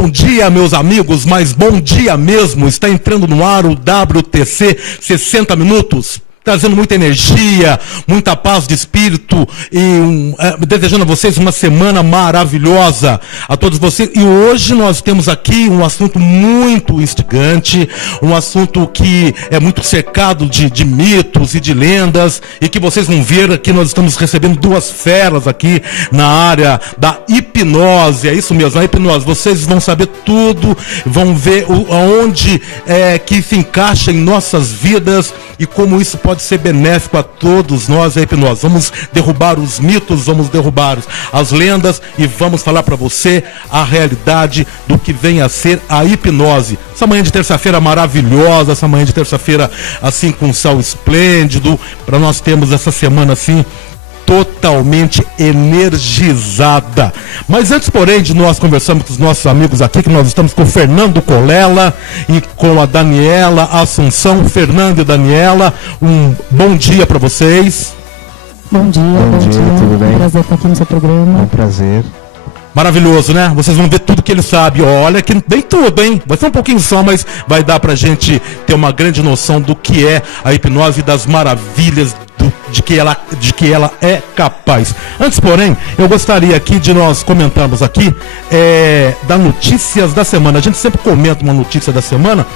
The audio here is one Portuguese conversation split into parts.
bom dia, meus amigos, mas bom dia mesmo. Está entrando no ar o WTC 60 Minutos. Trazendo muita energia, muita paz de espírito e desejando a vocês uma semana maravilhosa, a todos vocês. E hoje nós temos aqui um assunto muito instigante, um assunto que é muito cercado de mitos e de lendas, e que vocês vão ver aqui. Nós estamos recebendo duas feras aqui na área da hipnose. É isso mesmo, a hipnose. Vocês vão saber tudo, vão ver aonde que se encaixa em nossas vidas e como isso pode ser benéfico a todos nós, a hipnose. Vamos derrubar os mitos, vamos derrubar as lendas e vamos falar para você a realidade do que vem a ser a hipnose. Essa manhã de terça-feira maravilhosa, essa manhã de terça-feira assim com céu esplêndido, para nós termos essa semana assim totalmente energizada. Mas antes, porém, de nós conversarmos com os nossos amigos aqui, que nós estamos com o Fernando Colela e com a Daniela Assunção. Fernando e Daniela, um bom dia para vocês. Bom dia, tudo bem? É um prazer estar aqui no seu programa. É um prazer. Maravilhoso, né? Vocês vão ver tudo que ele sabe. Olha que bem tudo, hein? Vai ser um pouquinho só, mas vai dar pra gente ter uma grande noção do que é a hipnose e das maravilhas de que ela é capaz. Antes, porém, eu gostaria aqui de nós comentarmos aqui das notícias da semana. A gente sempre comenta uma notícia da semana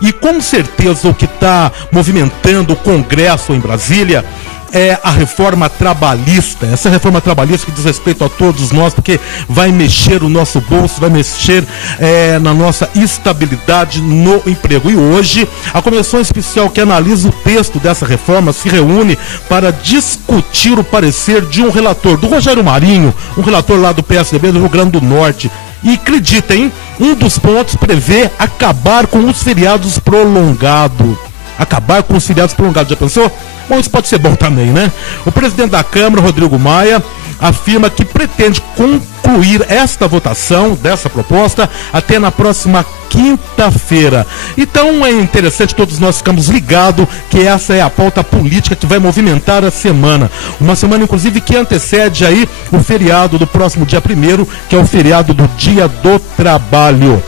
e com certeza o que está movimentando o Congresso em Brasília é a reforma trabalhista. Essa reforma trabalhista que diz respeito a todos nós, porque vai mexer o nosso bolso, vai mexer na nossa estabilidade no emprego. E hoje, a comissão especial que analisa o texto dessa reforma se reúne para discutir o parecer de um relator, do Rogério Marinho, um relator lá do PSDB do Rio Grande do Norte. E acreditem, um dos pontos prevê acabar com os feriados prolongados. Acabar com os feriados prolongados, já pensou? Bom, isso pode ser bom também, né? O presidente da Câmara, Rodrigo Maia, afirma que pretende concluir esta votação dessa proposta até na próxima quinta-feira. Então é interessante todos nós ficamos ligados que essa é a pauta política que vai movimentar a semana. Uma semana, inclusive, que antecede aí o feriado do próximo dia 1º, que é o feriado do Dia do Trabalho.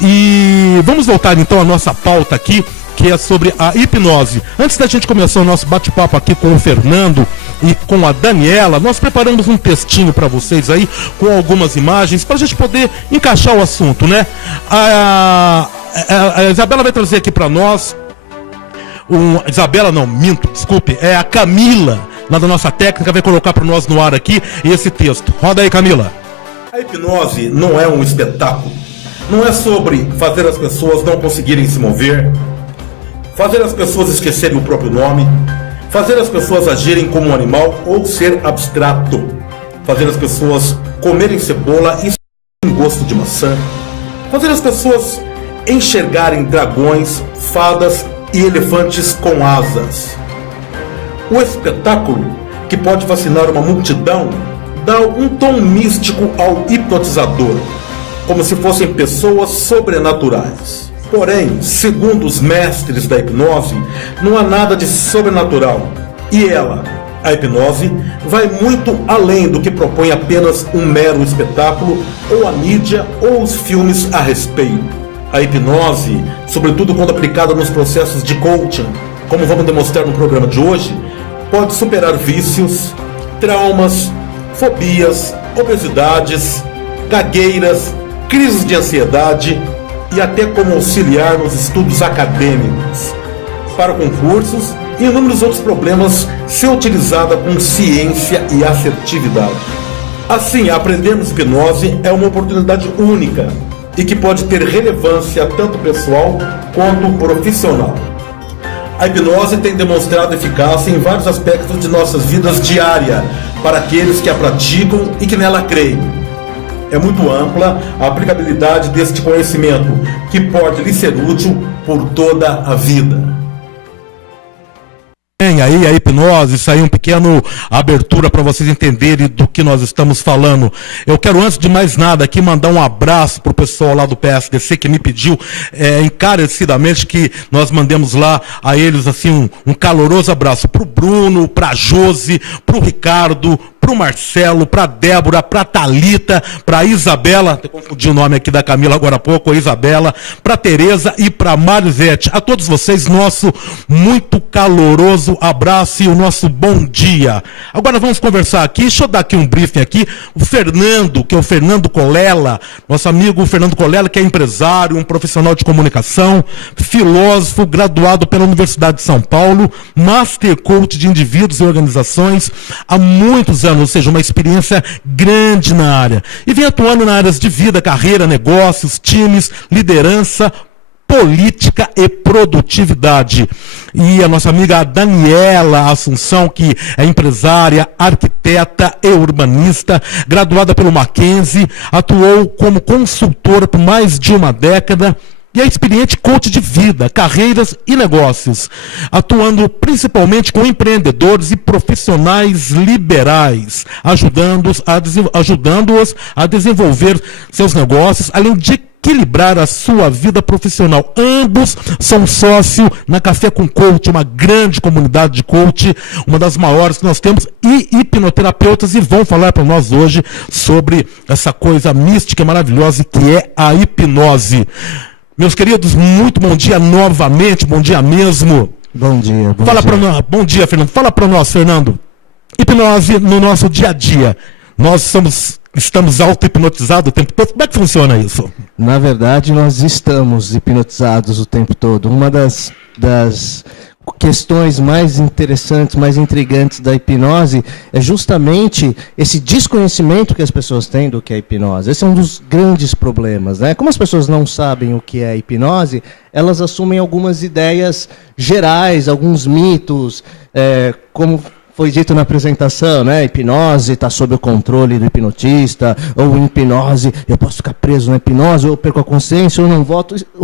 E vamos voltar então à nossa pauta aqui, que é sobre a hipnose. Antes da gente começar o nosso bate-papo aqui com o Fernando e com a Daniela, nós preparamos um textinho para vocês aí, com algumas imagens, para a gente poder encaixar o assunto, né? A Isabela vai trazer aqui para nós, é a Camila, lá da nossa técnica, vai colocar para nós no ar aqui esse texto. Roda aí, Camila. A hipnose não é um espetáculo. Não é sobre fazer as pessoas não conseguirem se mover, fazer as pessoas esquecerem o próprio nome, fazer as pessoas agirem como um animal ou ser abstrato, fazer as pessoas comerem cebola e sentirem gosto de maçã, fazer as pessoas enxergarem dragões, fadas e elefantes com asas. O espetáculo, que pode fascinar uma multidão, dá um tom místico ao hipnotizador, como se fossem pessoas sobrenaturais. Porém, segundo os mestres da hipnose, não há nada de sobrenatural. E ela, a hipnose, vai muito além do que propõe apenas um mero espetáculo, ou a mídia, ou os filmes a respeito. A hipnose, sobretudo quando aplicada nos processos de coaching, como vamos demonstrar no programa de hoje, pode superar vícios, traumas, fobias, obesidades, gagueiras, crises de ansiedade e até como auxiliar nos estudos acadêmicos, para concursos e inúmeros outros problemas, se utilizada com ciência e assertividade. Assim, aprendermos hipnose é uma oportunidade única e que pode ter relevância tanto pessoal quanto profissional. A hipnose tem demonstrado eficácia em vários aspectos de nossas vidas diárias para aqueles que a praticam e que nela creem. É muito ampla a aplicabilidade deste conhecimento, que pode lhe ser útil por toda a vida. Aí a hipnose, isso aí é um pequeno abertura para vocês entenderem do que nós estamos falando. Eu quero, antes de mais nada, aqui mandar um abraço para o pessoal lá do PSDC que me pediu encarecidamente que nós mandemos lá a eles assim um caloroso abraço para o Bruno, para a Josi, para o Ricardo, pro Marcelo, pra Débora, pra Thalita, pra Isabela, eu confundi o nome aqui da Camila agora há pouco, a Isabela, pra Tereza e pra Marisete. A todos vocês, nosso muito caloroso abraço e o nosso bom dia. Agora vamos conversar aqui, deixa eu dar aqui um briefing aqui. O Fernando, que é o Fernando Colella, nosso amigo Fernando Colella, que é empresário, um profissional de comunicação, filósofo, graduado pela Universidade de São Paulo, Master Coach de indivíduos e organizações há muitos anos, ou seja, uma experiência grande na área. E vem atuando nas áreas de vida, carreira, negócios, times, liderança, política e produtividade. E a nossa amiga Daniela Assunção, que é empresária, arquiteta e urbanista, graduada pelo Mackenzie, atuou como consultora por mais de uma década, e é experiente coach de vida, carreiras e negócios, atuando principalmente com empreendedores e profissionais liberais, ajudando-os a desenvolver seus negócios, além de equilibrar a sua vida profissional. Ambos são sócio na Café com Coach, uma grande comunidade de coach, uma das maiores que nós temos, e hipnoterapeutas, e vão falar para nós hoje sobre essa coisa mística e maravilhosa que é a hipnose. Meus queridos, muito bom dia novamente, bom dia mesmo. Bom dia. Bom dia, Fernando. Fala para nós, Fernando. Hipnose no nosso dia a dia. Nós estamos auto-hipnotizados o tempo todo. Como é que funciona isso? Na verdade, nós estamos hipnotizados o tempo todo. Uma das questões mais interessantes, mais intrigantes da hipnose é justamente esse desconhecimento que as pessoas têm do que é hipnose. Esse é um dos grandes problemas, né? Como as pessoas não sabem o que é hipnose, elas assumem algumas ideias gerais, alguns mitos, como foi dito na apresentação, né? Hipnose está sob o controle do hipnotista, ou hipnose, eu posso ficar preso na hipnose, ou eu perco a consciência, ou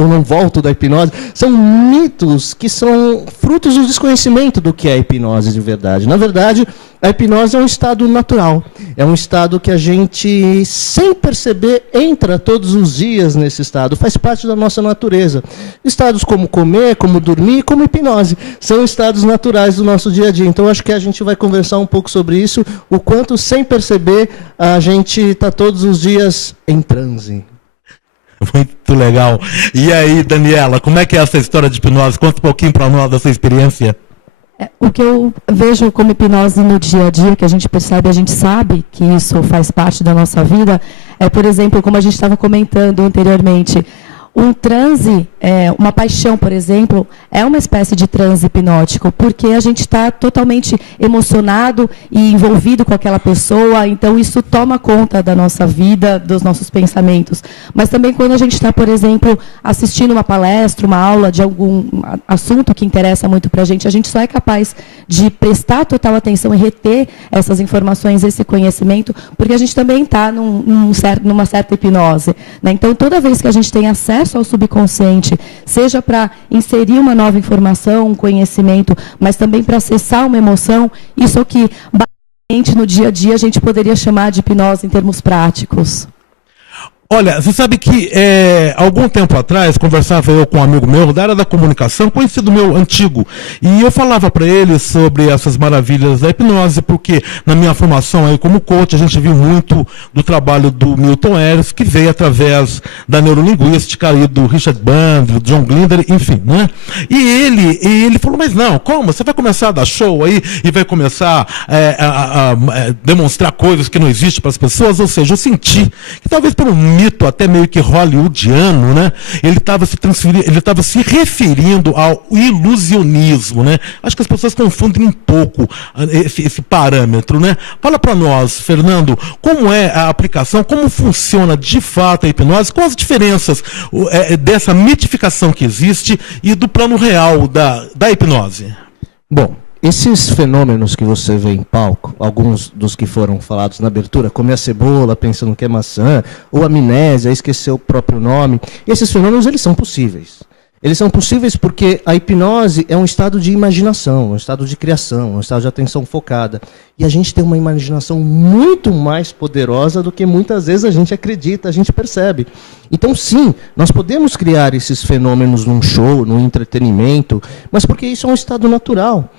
não volto da hipnose. São mitos que são frutos do desconhecimento do que é hipnose de verdade. Na verdade, a hipnose é um estado natural, é um estado que a gente, sem perceber, entra todos os dias nesse estado, faz parte da nossa natureza. Estados como comer, como dormir, como hipnose, são estados naturais do nosso dia a dia. Então, acho que a gente vai conversar um pouco sobre isso, o quanto, sem perceber, a gente está todos os dias em transe. Muito legal. E aí, Daniela, como é que é essa história de hipnose? Conta um pouquinho para nós da sua experiência. O que eu vejo como hipnose no dia a dia, que a gente percebe, a gente sabe que isso faz parte da nossa vida, é, por exemplo, como a gente estava comentando anteriormente, um transe, uma paixão, por exemplo, é uma espécie de transe hipnótico, porque a gente está totalmente emocionado e envolvido com aquela pessoa, então isso toma conta da nossa vida, dos nossos pensamentos. Mas também quando a gente está, por exemplo, assistindo uma palestra, uma aula de algum assunto que interessa muito para a gente só é capaz de prestar total atenção e reter essas informações, esse conhecimento, porque a gente também está numa certa hipnose, né? Então, toda vez que a gente tem acesso ao subconsciente, seja para inserir uma nova informação, um conhecimento, mas também para acessar uma emoção, isso é o que, basicamente, no dia a dia, a gente poderia chamar de hipnose em termos práticos. Olha, você sabe que algum tempo atrás, conversava eu com um amigo meu da área da comunicação, conhecido meu antigo, e eu falava para ele sobre essas maravilhas da hipnose, porque na minha formação aí como coach, a gente viu muito do trabalho do Milton Erickson, que veio através da neurolinguística e do Richard Bandler, do John Grinder, enfim, né? E ele falou, mas não, calma, você vai começar a dar show aí e vai começar a demonstrar coisas que não existem para as pessoas, ou seja, eu senti que talvez por um mito até meio que hollywoodiano, né? Ele estava se referindo ao ilusionismo, né? Acho que as pessoas confundem um pouco esse parâmetro, né? Fala para nós, Fernando, como é a aplicação, como funciona de fato a hipnose, quais as diferenças dessa mitificação que existe e do plano real da hipnose? Bom, esses fenômenos que você vê em palco, alguns dos que foram falados na abertura, comer a cebola pensando que é maçã, ou amnésia, esquecer o próprio nome, esses fenômenos, eles são possíveis. Eles são possíveis porque a hipnose é um estado de imaginação, um estado de criação, um estado de atenção focada. E a gente tem uma imaginação muito mais poderosa do que muitas vezes a gente acredita, a gente percebe. Então, sim, nós podemos criar esses fenômenos num show, num entretenimento, mas porque isso é um estado natural.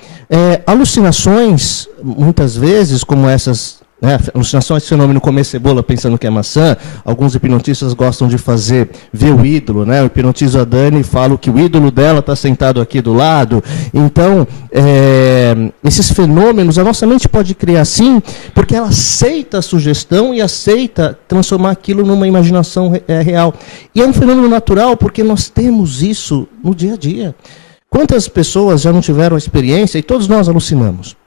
Alucinações, muitas vezes, como essas Né? Alucinação é esse fenômeno comer cebola pensando que é maçã. Alguns hipnotistas gostam de ver o ídolo, né? Eu hipnotizo a Dani e falo que o ídolo dela está sentado aqui do lado. Então, esses fenômenos, a nossa mente pode criar sim, porque ela aceita a sugestão e aceita transformar aquilo numa imaginação real. E é um fenômeno natural porque nós temos isso no dia a dia. Quantas pessoas já não tiveram a experiência, e todos nós alucinamos?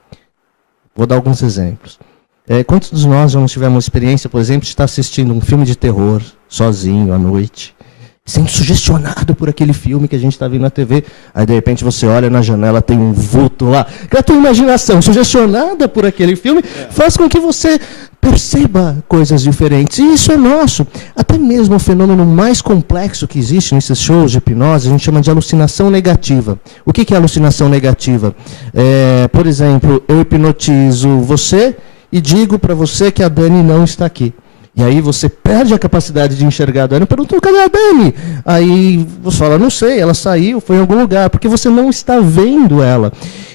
Vou dar alguns exemplos. Quantos de nós já não tivemos a experiência, por exemplo, de estar assistindo um filme de terror, sozinho, à noite, sendo sugestionado por aquele filme que a gente está vendo na TV, aí de repente você olha na janela, tem um vulto lá, que a tua imaginação, sugestionada por aquele filme, faz com que você perceba coisas diferentes, e isso é nosso. Até mesmo o fenômeno mais complexo que existe nesses shows de hipnose, a gente chama de alucinação negativa. O que é alucinação negativa? Por exemplo, eu hipnotizo você e digo para você que a Dani não está aqui. E aí você perde a capacidade de enxergar a Dani, perguntou, cadê a Dani? Aí você fala, não sei, ela saiu, foi em algum lugar, porque você não está vendo ela.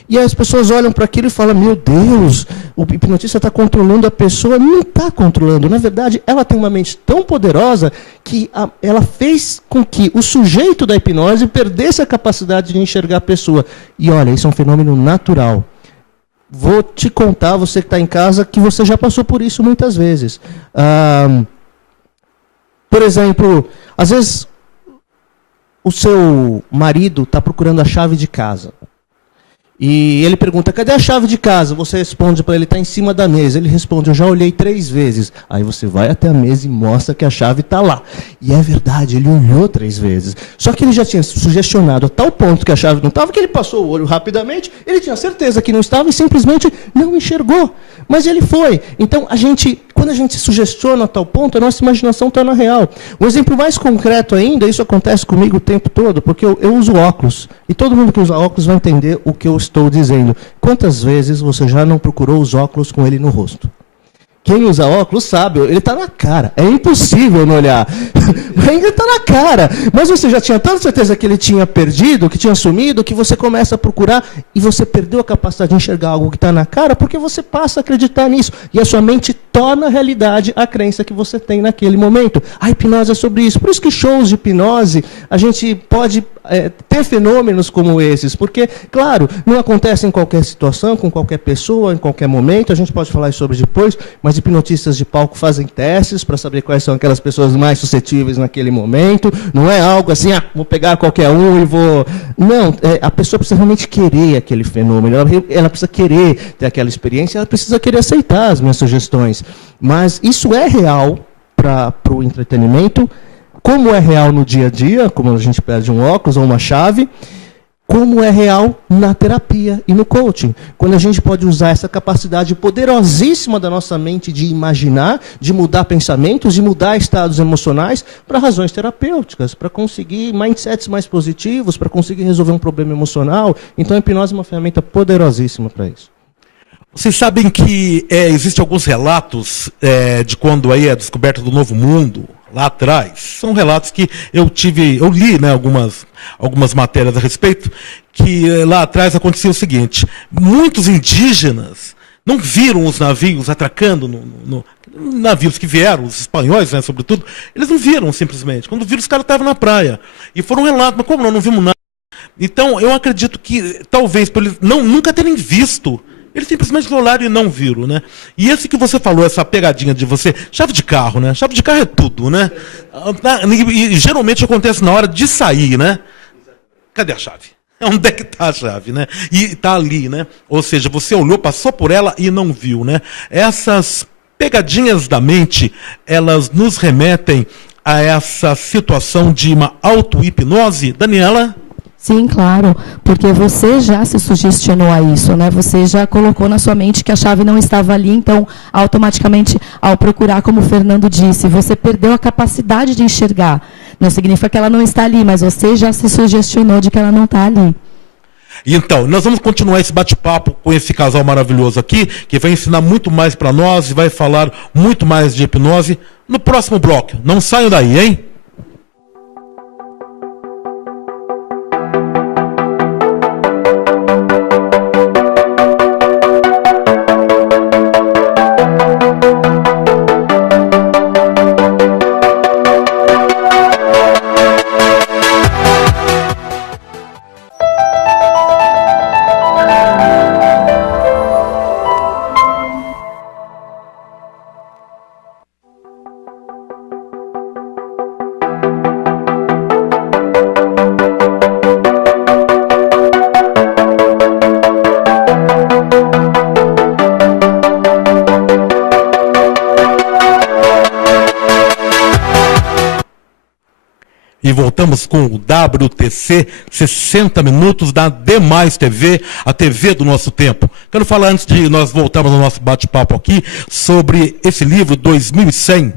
E aí as pessoas olham para aquilo e falam, meu Deus, o hipnotista está controlando a pessoa. Não está controlando. Na verdade, ela tem uma mente tão poderosa que ela fez com que o sujeito da hipnose perdesse a capacidade de enxergar a pessoa. E olha, isso é um fenômeno natural. Vou te contar, você que está em casa, que você já passou por isso muitas vezes. Por exemplo, às vezes o seu marido está procurando a chave de casa. E ele pergunta, cadê a chave de casa? Você responde para ele, está em cima da mesa. Ele responde, eu já olhei 3 vezes. Aí você vai até a mesa e mostra que a chave está lá. E é verdade, ele olhou 3 vezes. Só que ele já tinha sugestionado a tal ponto que a chave não estava, que ele passou o olho rapidamente, ele tinha certeza que não estava e simplesmente não enxergou. Mas ele foi. Então, quando a gente se sugestiona a tal ponto, a nossa imaginação torna real. Um exemplo mais concreto ainda, isso acontece comigo o tempo todo, porque eu uso óculos. E todo mundo que usa óculos vai entender o que eu estou dizendo. Quantas vezes você já não procurou os óculos com ele no rosto? Quem usa óculos sabe, ele está na cara. É impossível não olhar. Ele está na cara. Mas você já tinha tanta certeza que ele tinha perdido, que tinha sumido, que você começa a procurar e você perdeu a capacidade de enxergar algo que está na cara porque você passa a acreditar nisso. E a sua mente torna realidade a crença que você tem naquele momento. A hipnose é sobre isso. Por isso que shows de hipnose, a gente pode ter fenômenos como esses. Porque, claro, não acontece em qualquer situação, com qualquer pessoa, em qualquer momento. A gente pode falar sobre depois, mas hipnotistas de palco fazem testes para saber quais são aquelas pessoas mais suscetíveis naquele momento. Não é algo assim, vou pegar qualquer um e vou... Não, a pessoa precisa realmente querer aquele fenômeno, ela precisa querer ter aquela experiência, ela precisa querer aceitar as minhas sugestões. Mas isso é real para o entretenimento, como é real no dia a dia, como a gente perde um óculos ou uma chave, como é real na terapia e no coaching. Quando a gente pode usar essa capacidade poderosíssima da nossa mente de imaginar, de mudar pensamentos, de mudar estados emocionais para razões terapêuticas, para conseguir mindsets mais positivos, para conseguir resolver um problema emocional. Então a hipnose é uma ferramenta poderosíssima para isso. Vocês sabem que existem alguns relatos de quando aí é a descoberta do Novo Mundo, lá atrás. São relatos que eu li, né, algumas matérias a respeito, que lá atrás acontecia o seguinte: muitos indígenas não viram os navios atracando, navios que vieram, os espanhóis, né, sobretudo, eles não viram simplesmente. Quando viram, os caras estavam na praia. E foram relatos, mas como não vimos nada? Então, eu acredito que, talvez, por eles nunca terem visto, eles simplesmente olharam e não viram, né? E esse que você falou, essa pegadinha de você... Chave de carro, né? Chave de carro é tudo, né? E geralmente acontece na hora de sair, né? Cadê a chave? Onde é que está a chave, né? E está ali, né? Ou seja, você olhou, passou por ela e não viu, né? Essas pegadinhas da mente, elas nos remetem a essa situação de uma auto-hipnose. Daniela? Sim, claro, porque você já se sugestionou a isso, né? Você já colocou na sua mente que a chave não estava ali, então, automaticamente, ao procurar, como o Fernando disse, você perdeu a capacidade de enxergar. Não significa que ela não está ali, mas você já se sugestionou de que ela não está ali. Então, nós vamos continuar esse bate-papo com esse casal maravilhoso aqui, que vai ensinar muito mais para nós e vai falar muito mais de hipnose no próximo bloco. Não saiam daí, hein? e voltamos com o WTC 60 minutos da Demais TV, a TV do nosso tempo. Quero falar, antes de nós voltarmos ao nosso bate-papo aqui, sobre esse livro 2100.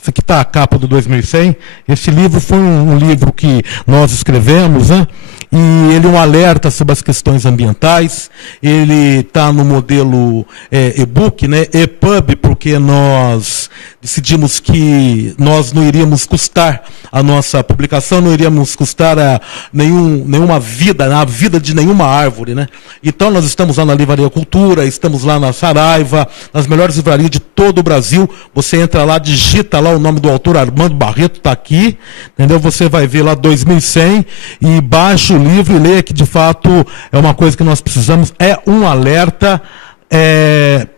Essa aqui está a capa do 2100. Esse livro foi um livro que nós escrevemos, né? E ele é um alerta sobre as questões ambientais. Ele está no modelo e-book, né? EPUB, porque nós decidimos que nós não iríamos custar a nossa publicação, não iríamos custar nenhuma vida, a vida de nenhuma árvore, né? Então nós estamos lá na Livraria Cultura, estamos lá na Saraiva, nas melhores livrarias de todo o Brasil. Você entra lá, digita lá o nome do autor, Armando Barreto, está aqui, entendeu? Você vai ver lá 2100 e baixa o livro e lê, que de fato é uma coisa que nós precisamos, é um alerta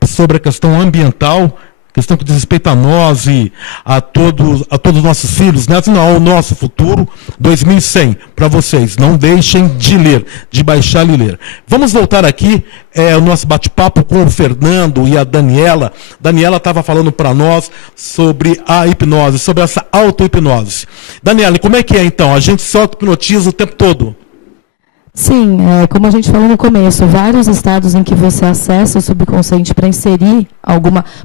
sobre a questão ambiental, questão que diz respeito a nós e a todos os nossos filhos, né? Ao nosso futuro. 2100, para vocês, não deixem de ler, de baixar e ler. Vamos voltar aqui o nosso bate-papo com o Fernando e a Daniela. Daniela estava falando para nós sobre a hipnose, sobre essa auto-hipnose. Daniela, como é que é então? A gente se auto-hipnotiza o tempo todo? Sim, como a gente falou no começo, vários estados em que você acessa o subconsciente para inserir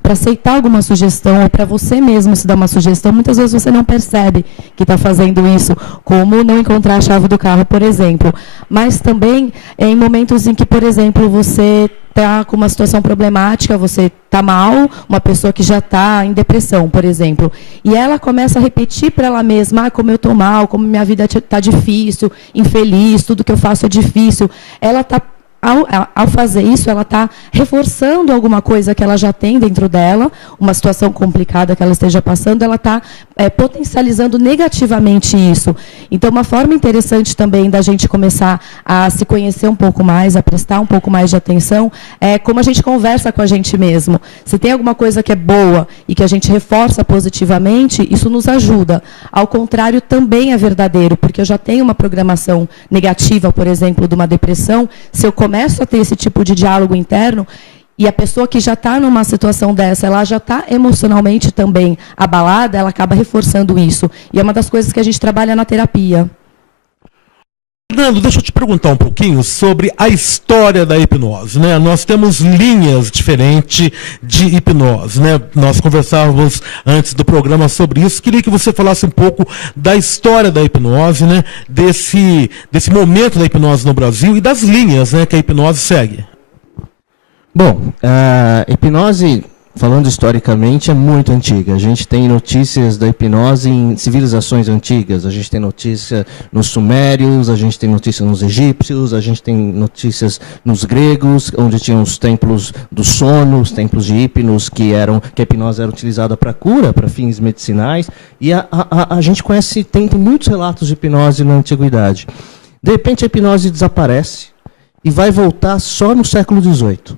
para aceitar alguma sugestão, ou para você mesmo se dar uma sugestão, muitas vezes você não percebe que está fazendo isso, como não encontrar a chave do carro, por exemplo. Mas também em momentos em que, por exemplo, você está com uma situação problemática, você está mal, uma pessoa que já está em depressão, por exemplo, e ela começa a repetir para ela mesma, como eu estou mal, como minha vida está difícil, infeliz, tudo que eu faço é difícil. Ela está, ao fazer isso, ela está reforçando alguma coisa que ela já tem dentro dela, uma situação complicada que ela esteja passando, ela está potencializando negativamente isso. Então, uma forma interessante também da gente começar a se conhecer um pouco mais, a prestar um pouco mais de atenção, é como a gente conversa com a gente mesmo. Se tem alguma coisa que é boa e que a gente reforça positivamente, isso nos ajuda. Ao contrário, também é verdadeiro, porque eu já tenho uma programação negativa, por exemplo, de uma depressão. Se eu começo a ter esse tipo de diálogo interno, e a pessoa que já está numa situação dessa, ela já está emocionalmente também abalada, ela acaba reforçando isso. E é uma das coisas que a gente trabalha na terapia. Fernando, deixa eu te perguntar um pouquinho sobre a história da hipnose, né? Nós temos linhas diferentes de hipnose, né? Nós conversávamos antes do programa sobre isso. Queria que você falasse um pouco da história da hipnose, né? Desse momento da hipnose no Brasil e das linhas, né, que a hipnose segue. Bom, a hipnose, falando historicamente, é muito antiga. A gente tem notícias da hipnose em civilizações antigas. A gente tem notícia nos sumérios, a gente tem notícia nos egípcios, a gente tem notícias nos gregos, onde tinham os templos do sono, os templos de Hipnos, que a hipnose era utilizada para cura, para fins medicinais. E a gente conhece, tem muitos relatos de hipnose na antiguidade. De repente, a hipnose desaparece e vai voltar só no século XVIII.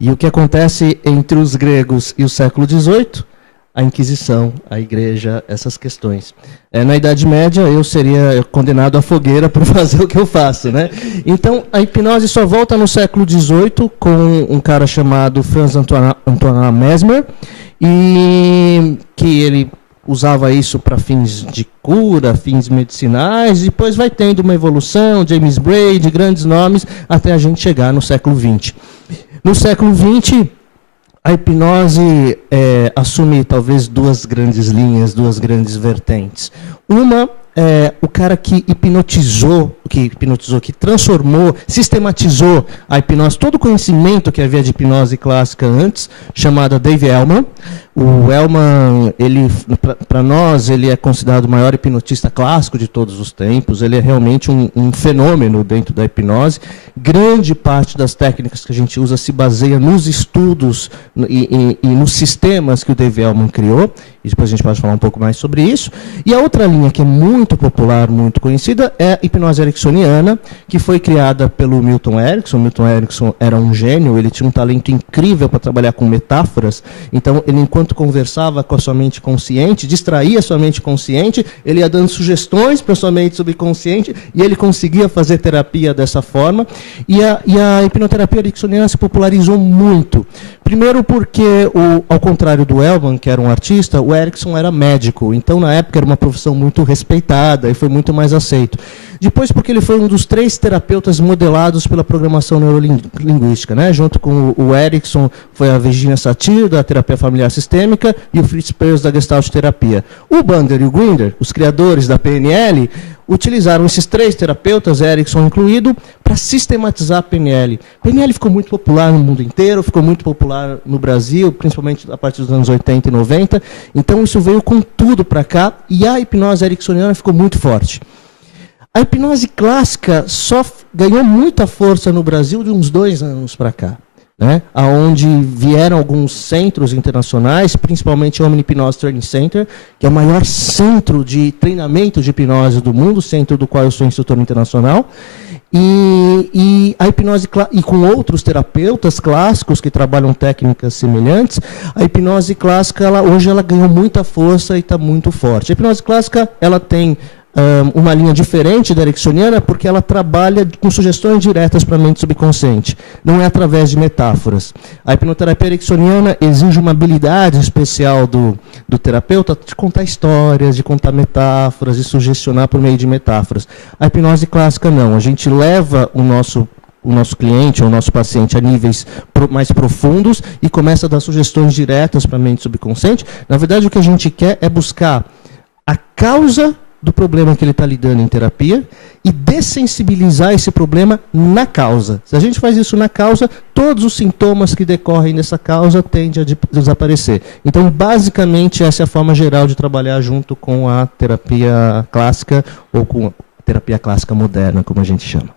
E o que acontece entre os gregos e o século XVIII? A Inquisição, a Igreja, essas questões. Na Idade Média, eu seria condenado à fogueira por fazer o que eu faço, né? Então, a hipnose só volta no século XVIII com um cara chamado Franz Antoine Mesmer, e que ele usava isso para fins de cura, fins medicinais, e depois vai tendo uma evolução, James Braid, grandes nomes, até a gente chegar no século XX. No século XX, a hipnose assume talvez duas grandes linhas, duas grandes vertentes. Uma é o cara que hipnotizou, que transformou, sistematizou a hipnose, todo o conhecimento que havia de hipnose clássica antes, chamada Dave Elman. O Elman, para nós, ele é considerado o maior hipnotista clássico de todos os tempos. Ele é realmente um fenômeno dentro da hipnose. Grande parte das técnicas que a gente usa se baseia nos estudos e nos sistemas que o Dave Elman criou. E depois a gente pode falar um pouco mais sobre isso. E a outra linha que é muito popular, muito conhecida, é a hipnose ericksoniana, que foi criada pelo Milton Erickson. Milton Erickson era um gênio, ele tinha um talento incrível para trabalhar com metáforas. Então, ele, enquanto conversava com a sua mente consciente, distraía a sua mente consciente, ele ia dando sugestões para a sua mente subconsciente, e ele conseguia fazer terapia dessa forma. E a hipnoterapia ericksoniana se popularizou muito. Primeiro porque, ao contrário do Elman, que era um artista, o Erickson era médico. Então, na época, era uma profissão muito respeitada. respeitada e foi muito mais aceito. Depois, porque ele foi um dos 3 terapeutas modelados pela programação neurolinguística, né? Junto com o Erickson, foi a Virginia Satir, da terapia familiar sistêmica, e o Fritz Perls, da Gestalt terapia. O Bandler e o Grinder, os criadores da PNL, utilizaram esses 3 terapeutas, Erickson incluído, para sistematizar a PNL. A PNL ficou muito popular no mundo inteiro, ficou muito popular no Brasil, principalmente a partir dos anos 80 e 90. Então isso veio com tudo para cá e a hipnose ericksoniana ficou muito forte. A hipnose clássica só ganhou muita força no Brasil de uns 2 anos para cá, né? Onde vieram alguns centros internacionais, principalmente o Omni Hypnose Training Center, que é o maior centro de treinamento de hipnose do mundo, centro do qual eu sou instrutor internacional, e a hipnose, e com outros terapeutas clássicos que trabalham técnicas semelhantes, a hipnose clássica hoje ela ganhou muita força e está muito forte. A hipnose clássica ela tem uma linha diferente da ericksoniana porque ela trabalha com sugestões diretas para a mente subconsciente, não é através de metáforas. A hipnoterapia ericksoniana exige uma habilidade especial do terapeuta de contar histórias, de contar metáforas, de sugestionar por meio de metáforas. A hipnose clássica não, a gente leva o nosso cliente ou o nosso paciente a níveis mais profundos e começa a dar sugestões diretas para a mente subconsciente. Na verdade, o que a gente quer é buscar a causa do problema que ele está lidando em terapia e dessensibilizar esse problema na causa. Se a gente faz isso na causa, todos os sintomas que decorrem dessa causa tendem a desaparecer. Então, basicamente, essa é a forma geral de trabalhar junto com a terapia clássica ou com a terapia clássica moderna, como a gente chama.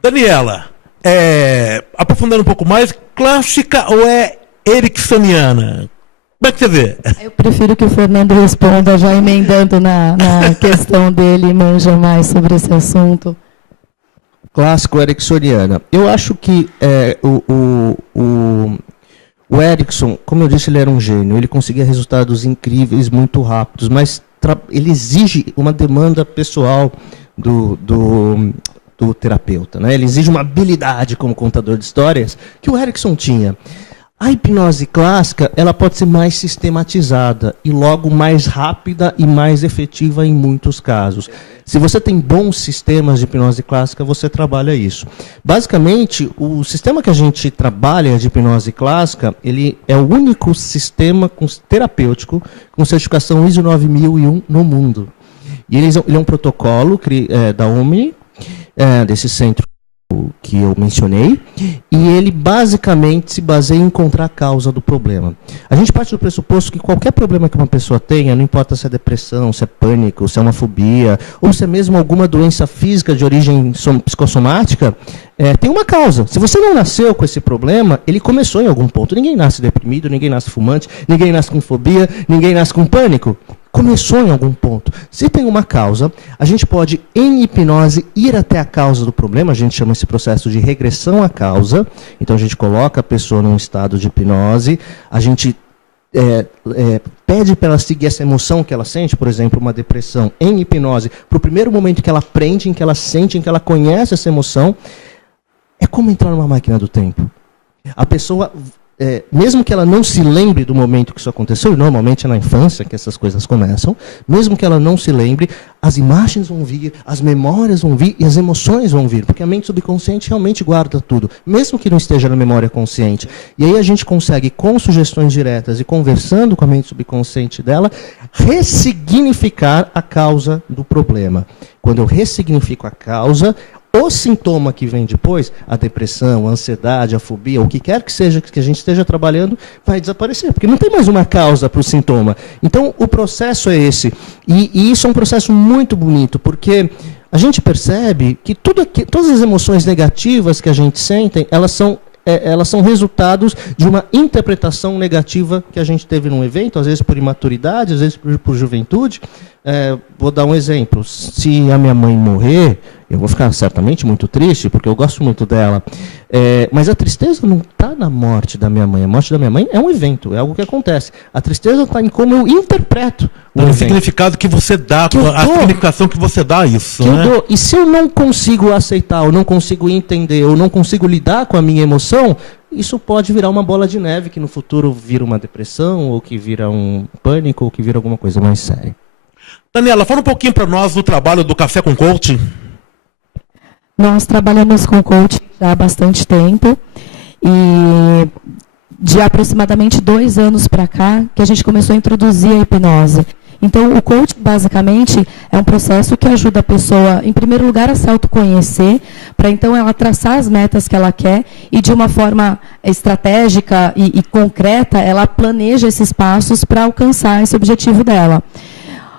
Daniela, aprofundando um pouco mais, clássica ou é ericksoniana? Como é que você vê? Eu prefiro que o Fernando responda, já emendando na questão dele, manja mais sobre esse assunto. Clássico ericksoniana. Eu acho que o Erickson, como eu disse, ele era um gênio. Ele conseguia resultados incríveis, muito rápidos, mas ele exige uma demanda pessoal do terapeuta, né? Ele exige uma habilidade como contador de histórias que o Erickson tinha. A hipnose clássica, ela pode ser mais sistematizada e logo mais rápida e mais efetiva em muitos casos. Se você tem bons sistemas de hipnose clássica, você trabalha isso. Basicamente, o sistema que a gente trabalha de hipnose clássica, ele é o único sistema terapêutico com certificação ISO 9001 no mundo. E ele é um protocolo da Omni, desse centro que eu mencionei, e ele basicamente se baseia em encontrar a causa do problema. A gente parte do pressuposto que qualquer problema que uma pessoa tenha, não importa se é depressão, se é pânico, se é uma fobia, ou se é mesmo alguma doença física de origem psicossomática, tem uma causa. Se você não nasceu com esse problema, ele começou em algum ponto. Ninguém nasce deprimido, ninguém nasce fumante, ninguém nasce com fobia, ninguém nasce com pânico. Começou em algum ponto. Se tem uma causa, a gente pode, em hipnose, ir até a causa do problema. A gente chama esse processo de regressão à causa. Então, a gente coloca a pessoa num estado de hipnose, a gente pede para ela seguir essa emoção que ela sente, por exemplo, uma depressão, em hipnose, para o primeiro momento que ela aprende, em que ela sente, em que ela conhece essa emoção. É como entrar numa máquina do tempo. A pessoa... mesmo que ela não se lembre do momento que isso aconteceu, e normalmente é na infância que essas coisas começam, mesmo que ela não se lembre, as imagens vão vir, as memórias vão vir e as emoções vão vir, porque a mente subconsciente realmente guarda tudo, mesmo que não esteja na memória consciente. E aí a gente consegue, com sugestões diretas e conversando com a mente subconsciente dela, ressignificar a causa do problema. Quando eu ressignifico a causa, o sintoma que vem depois, a depressão, a ansiedade, a fobia, o que quer que seja que a gente esteja trabalhando, vai desaparecer, porque não tem mais uma causa para o sintoma. Então, o processo é esse. E isso é um processo muito bonito, porque a gente percebe que todas as emoções negativas que a gente sente, elas são resultados de uma interpretação negativa que a gente teve num evento, às vezes por imaturidade, às vezes por juventude. Vou dar um exemplo. Se a minha mãe morrer, eu vou ficar certamente muito triste, porque eu gosto muito dela. Mas a tristeza não está na morte da minha mãe. A morte da minha mãe é um evento, é algo que acontece. A tristeza está em como eu interpreto o significado que você dá, a significação que você dá a isso. Né? E se eu não consigo aceitar, ou não consigo entender, ou não consigo lidar com a minha emoção, isso pode virar uma bola de neve, que no futuro vira uma depressão, ou que vira um pânico, ou que vira alguma coisa mais séria. Daniela, fala um pouquinho para nós do trabalho do Café com Coaching. Nós trabalhamos com coaching já há bastante tempo e de aproximadamente 2 anos para cá que a gente começou a introduzir a hipnose. Então, o coaching, basicamente, é um processo que ajuda a pessoa, em primeiro lugar, a se autoconhecer, para então ela traçar as metas que ela quer e, de uma forma estratégica e concreta, ela planeja esses passos para alcançar esse objetivo dela.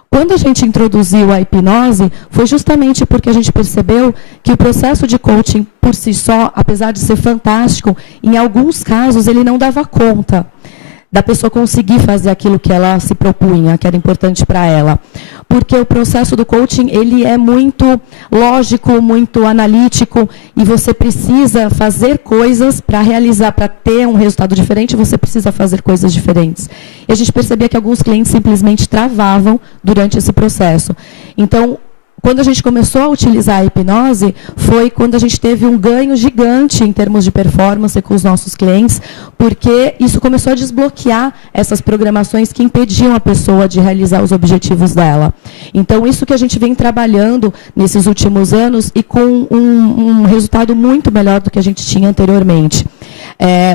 Quando a gente introduziu a hipnose, foi justamente porque a gente percebeu que o processo de coaching, por si só, apesar de ser fantástico, em alguns casos ele não dava conta da pessoa conseguir fazer aquilo que ela se propunha, que era importante para ela. Porque o processo do coaching, ele é muito lógico, muito analítico, e você precisa fazer coisas para realizar, para ter um resultado diferente, você precisa fazer coisas diferentes. E a gente percebia que alguns clientes simplesmente travavam durante esse processo. Então, quando a gente começou a utilizar a hipnose, foi quando a gente teve um ganho gigante em termos de performance com os nossos clientes, porque isso começou a desbloquear essas programações que impediam a pessoa de realizar os objetivos dela. Então, isso que a gente vem trabalhando nesses últimos anos e com um resultado muito melhor do que a gente tinha anteriormente.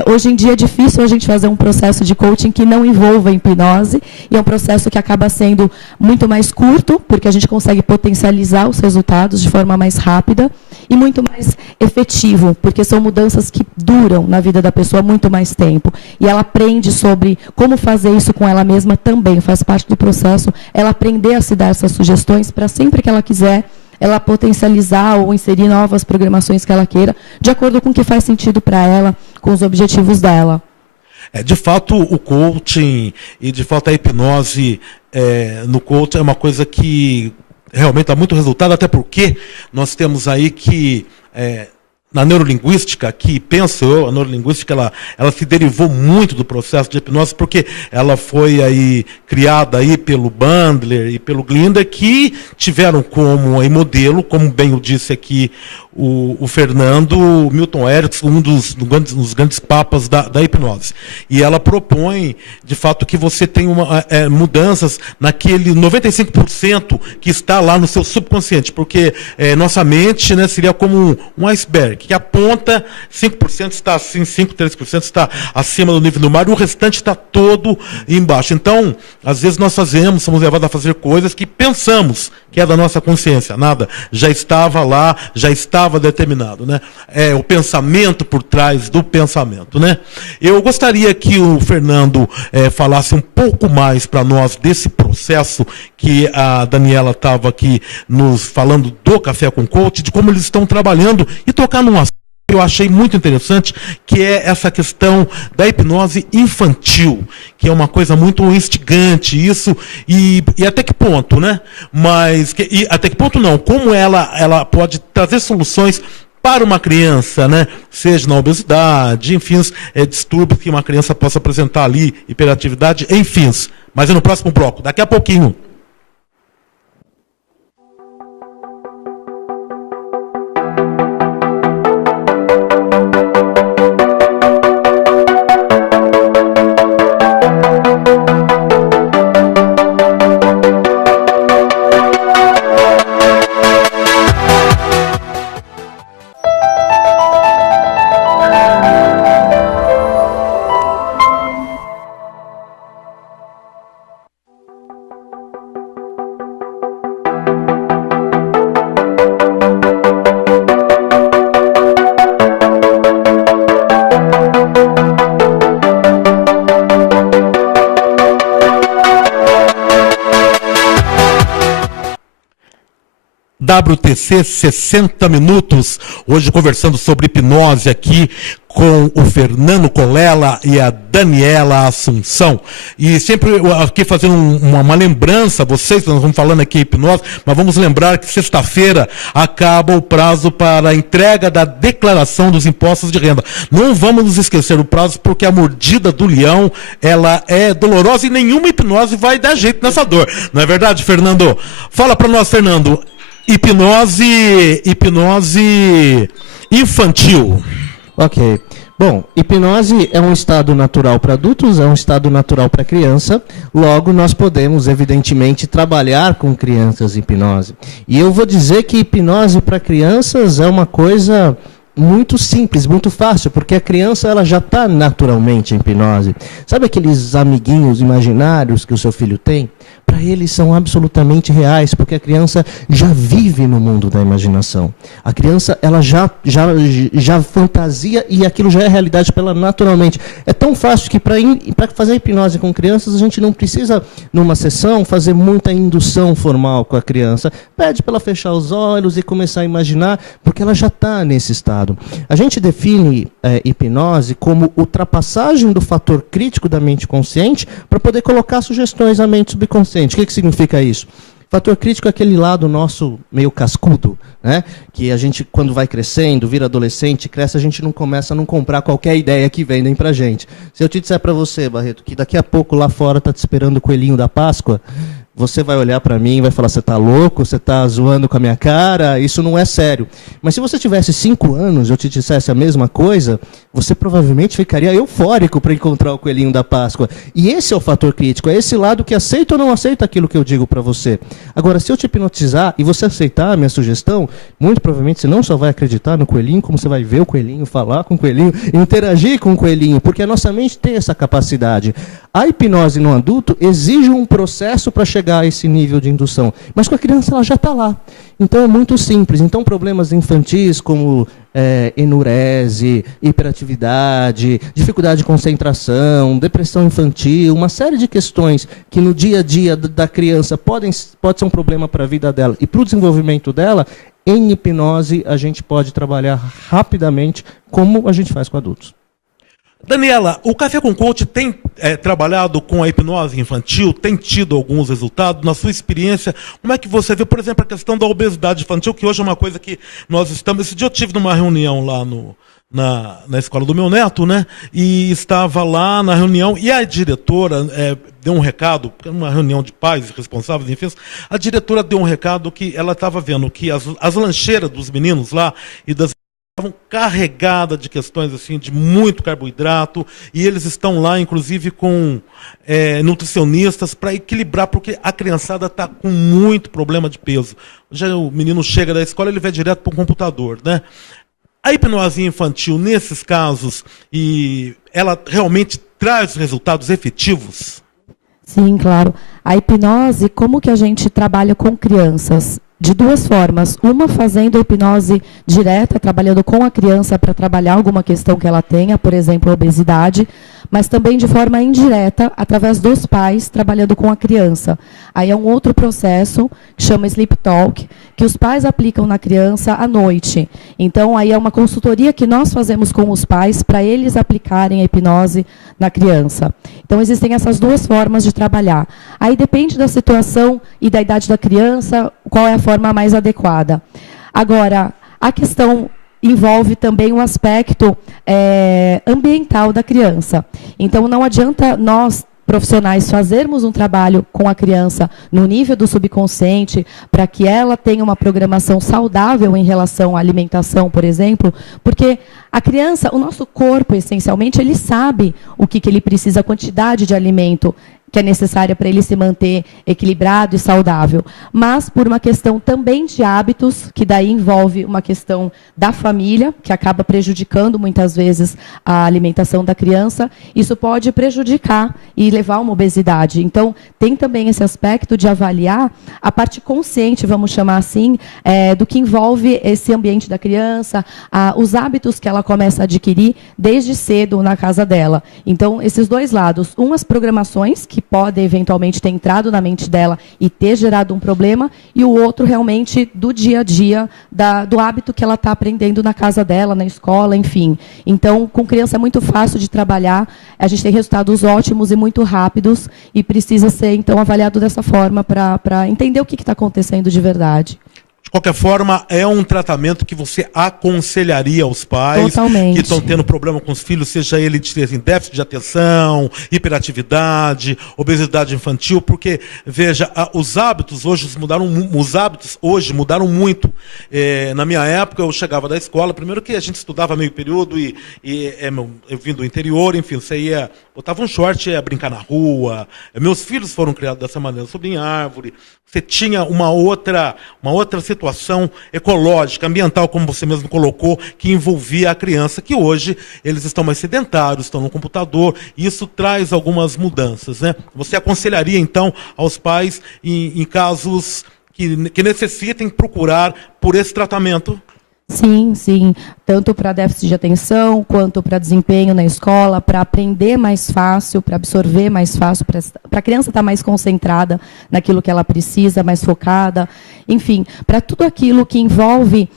Hoje em dia é difícil a gente fazer um processo de coaching que não envolva hipnose, e é um processo que acaba sendo muito mais curto, porque a gente consegue potencializar os resultados de forma mais rápida e muito mais efetivo, porque são mudanças que duram na vida da pessoa muito mais tempo. E ela aprende sobre como fazer isso com ela mesma também, faz parte do processo, ela aprender a se dar essas sugestões para sempre que ela quiser, ela potencializar ou inserir novas programações que ela queira, de acordo com o que faz sentido para ela, com os objetivos dela. De fato, o coaching e, de fato, a hipnose no coaching é uma coisa que realmente dá muito resultado, até porque nós temos aí que... na neurolinguística, que penso eu, a neurolinguística ela se derivou muito do processo de hipnose, porque ela foi aí criada aí pelo Bandler e pelo Grinder, que tiveram como aí modelo, como bem eu disse aqui o Fernando, Milton Erickson, um dos grandes papas da hipnose. E ela propõe, de fato, que você tem mudanças naquele 95% que está lá no seu subconsciente, porque nossa mente, né, seria como um iceberg, que aponta 5% está assim, 3% está acima do nível do mar, e o restante está todo embaixo. Então, às vezes nós somos levados a fazer coisas que pensamos que é da nossa consciência, nada, já estava lá, já estava determinado, né? É o pensamento por trás do pensamento, né? Eu gostaria que o Fernando falasse um pouco mais para nós desse processo que a Daniela estava aqui nos falando do Café com Coach, de como eles estão trabalhando, e tocar num assunto que eu achei muito interessante, que é essa questão da hipnose infantil, que é uma coisa muito instigante, isso, e até que ponto, né? E até que ponto não, como ela pode trazer soluções para uma criança, né? Seja na obesidade, enfim, distúrbios que uma criança possa apresentar ali, hiperatividade, enfim. Mas é no próximo bloco, daqui a pouquinho. WTC 60 minutos, hoje conversando sobre hipnose aqui com o Fernando Colella e a Daniela Assunção. E sempre aqui fazendo uma lembrança, vocês, nós vamos falando aqui hipnose, mas vamos lembrar que sexta-feira acaba o prazo para a entrega da declaração dos impostos de renda. Não vamos nos esquecer do prazo, porque a mordida do leão, ela é dolorosa e nenhuma hipnose vai dar jeito nessa dor. Não é verdade, Fernando? Fala para nós, Fernando. Hipnose infantil. Ok. Bom, hipnose é um estado natural para adultos, é um estado natural para criança, logo nós podemos, evidentemente, trabalhar com crianças em hipnose. E eu vou dizer que hipnose para crianças é uma coisa muito simples, muito fácil, porque a criança ela já está naturalmente em hipnose. Sabe aqueles amiguinhos imaginários que o seu filho tem? Para eles são absolutamente reais, porque a criança já vive no mundo da imaginação. A criança ela já fantasia e aquilo já é realidade para ela naturalmente. É tão fácil que para fazer hipnose com crianças a gente não precisa, numa sessão, fazer muita indução formal com a criança. Pede para ela fechar os olhos e começar a imaginar, porque ela já está nesse estado. A gente define hipnose como ultrapassagem do fator crítico da mente consciente para poder colocar sugestões à mente subconsciente. O que significa isso? Fator crítico é aquele lado nosso meio cascudo, né? Que a gente, quando vai crescendo, vira adolescente, cresce, a gente não começa a não comprar qualquer ideia que vendem pra gente. Se eu te disser para você, Barreto, que daqui a pouco lá fora tá te esperando o coelhinho da Páscoa, você vai olhar para mim e vai falar, você está louco, você está zoando com a minha cara, isso não é sério. Mas se você tivesse 5 anos e eu te dissesse a mesma coisa, você provavelmente ficaria eufórico para encontrar o coelhinho da Páscoa. E esse é o fator crítico, é esse lado que aceita ou não aceita aquilo que eu digo para você. Agora, se eu te hipnotizar e você aceitar a minha sugestão, muito provavelmente você não só vai acreditar no coelhinho, como você vai ver o coelhinho, falar com o coelhinho, interagir com o coelhinho, porque a nossa mente tem essa capacidade. A hipnose no adulto exige um processo para chegar a esse nível de indução. Mas com a criança ela já está lá. Então é muito simples. Então problemas infantis como enurese, hiperatividade, dificuldade de concentração, depressão infantil, uma série de questões que no dia a dia da criança pode ser um problema para a vida dela e para o desenvolvimento dela, em hipnose a gente pode trabalhar rapidamente como a gente faz com adultos. Daniela, o Café com Coach tem trabalhado com a hipnose infantil, tem tido alguns resultados? Na sua experiência, como é que você vê, por exemplo, a questão da obesidade infantil, que hoje é uma coisa que nós estamos... Esse dia eu tive numa reunião lá na escola do meu neto, né? E estava lá na reunião, e a diretora deu um recado, uma reunião de pais responsáveis, enfim, a diretora deu um recado que ela estava vendo que as lancheiras dos meninos lá e das estavam carregadas de questões assim, de muito carboidrato, e eles estão lá, inclusive, com nutricionistas para equilibrar, porque a criançada está com muito problema de peso. Já o menino chega da escola, ele vai direto para o computador, né? A hipnose infantil, nesses casos, ela realmente traz resultados efetivos? Sim, claro. A hipnose, como que a gente trabalha com crianças? De duas formas. Uma, fazendo a hipnose direta, trabalhando com a criança para trabalhar alguma questão que ela tenha, por exemplo, a obesidade, mas também de forma indireta, através dos pais, trabalhando com a criança. Aí é um outro processo, que chama Sleep Talk, que os pais aplicam na criança à noite. Então, aí é uma consultoria que nós fazemos com os pais para eles aplicarem a hipnose na criança. Então, existem essas duas formas de trabalhar. Aí depende da situação e da idade da criança, qual é a forma mais adequada. Agora, a questão envolve também o aspecto ambiental da criança. Então, não adianta nós, profissionais, fazermos um trabalho com a criança no nível do subconsciente, para que ela tenha uma programação saudável em relação à alimentação, por exemplo, porque a criança, o nosso corpo, essencialmente, ele sabe o que ele precisa, a quantidade de alimento que é necessária para ele se manter equilibrado e saudável. Mas por uma questão também de hábitos, que daí envolve uma questão da família, que acaba prejudicando muitas vezes a alimentação da criança, isso pode prejudicar e levar a uma obesidade. Então, tem também esse aspecto de avaliar a parte consciente, vamos chamar assim, do que envolve esse ambiente da criança, os hábitos que ela começa a adquirir desde cedo na casa dela. Então, esses dois lados, as programações que podem eventualmente ter entrado na mente dela e ter gerado um problema, e o outro realmente do dia a dia, do hábito que ela está aprendendo na casa dela, na escola, enfim. Então, com criança é muito fácil de trabalhar, a gente tem resultados ótimos e muito rápidos, e precisa ser, então, avaliado dessa forma para entender o que está acontecendo de verdade. qualquer forma, é um tratamento que você aconselharia aos pais Totalmente. que estão tendo problema com os filhos, seja ele de ter déficit de atenção, hiperatividade, obesidade infantil, porque, veja, os hábitos hoje mudaram muito. Na minha época, eu chegava da escola, primeiro que a gente estudava meio período eu vim do interior, enfim, você ia, botava um short, ia brincar na rua. Meus filhos foram criados dessa maneira, subir em árvore. Você tinha uma outra situação ecológica, ambiental, como você mesmo colocou, que envolvia a criança, que hoje eles estão mais sedentários, estão no computador, e isso traz algumas mudanças, né? Você aconselharia, então, aos pais, em casos que necessitem procurar por esse tratamento? Sim, sim. Tanto para déficit de atenção, quanto para desempenho na escola, para aprender mais fácil, para absorver mais fácil, para a criança estar mais concentrada naquilo que ela precisa, mais focada. Enfim, para tudo aquilo que envolve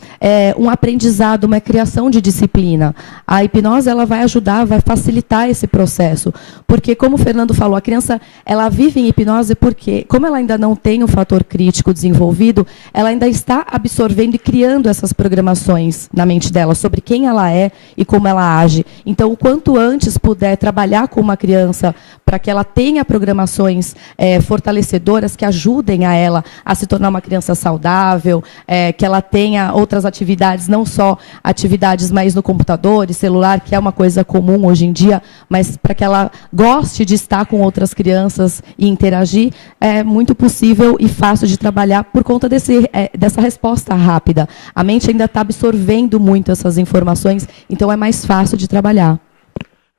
um aprendizado, uma criação de disciplina. A hipnose ela vai ajudar, vai facilitar esse processo. Porque, como o Fernando falou, a criança ela vive em hipnose porque, como ela ainda não tem o fator crítico desenvolvido, ela ainda está absorvendo e criando essas programações na mente dela, sobre quem ela é e como ela age. Então, o quanto antes puder trabalhar com uma criança para que ela tenha programações fortalecedoras que ajudem a ela a se tornar uma criança saudável, que ela tenha outras atividades, não só atividades mais no computador e celular, que é uma coisa comum hoje em dia, mas para que ela goste de estar com outras crianças e interagir, é muito possível e fácil de trabalhar por conta dessa resposta rápida. A mente ainda está absorvendo muito essas informações, então é mais fácil de trabalhar.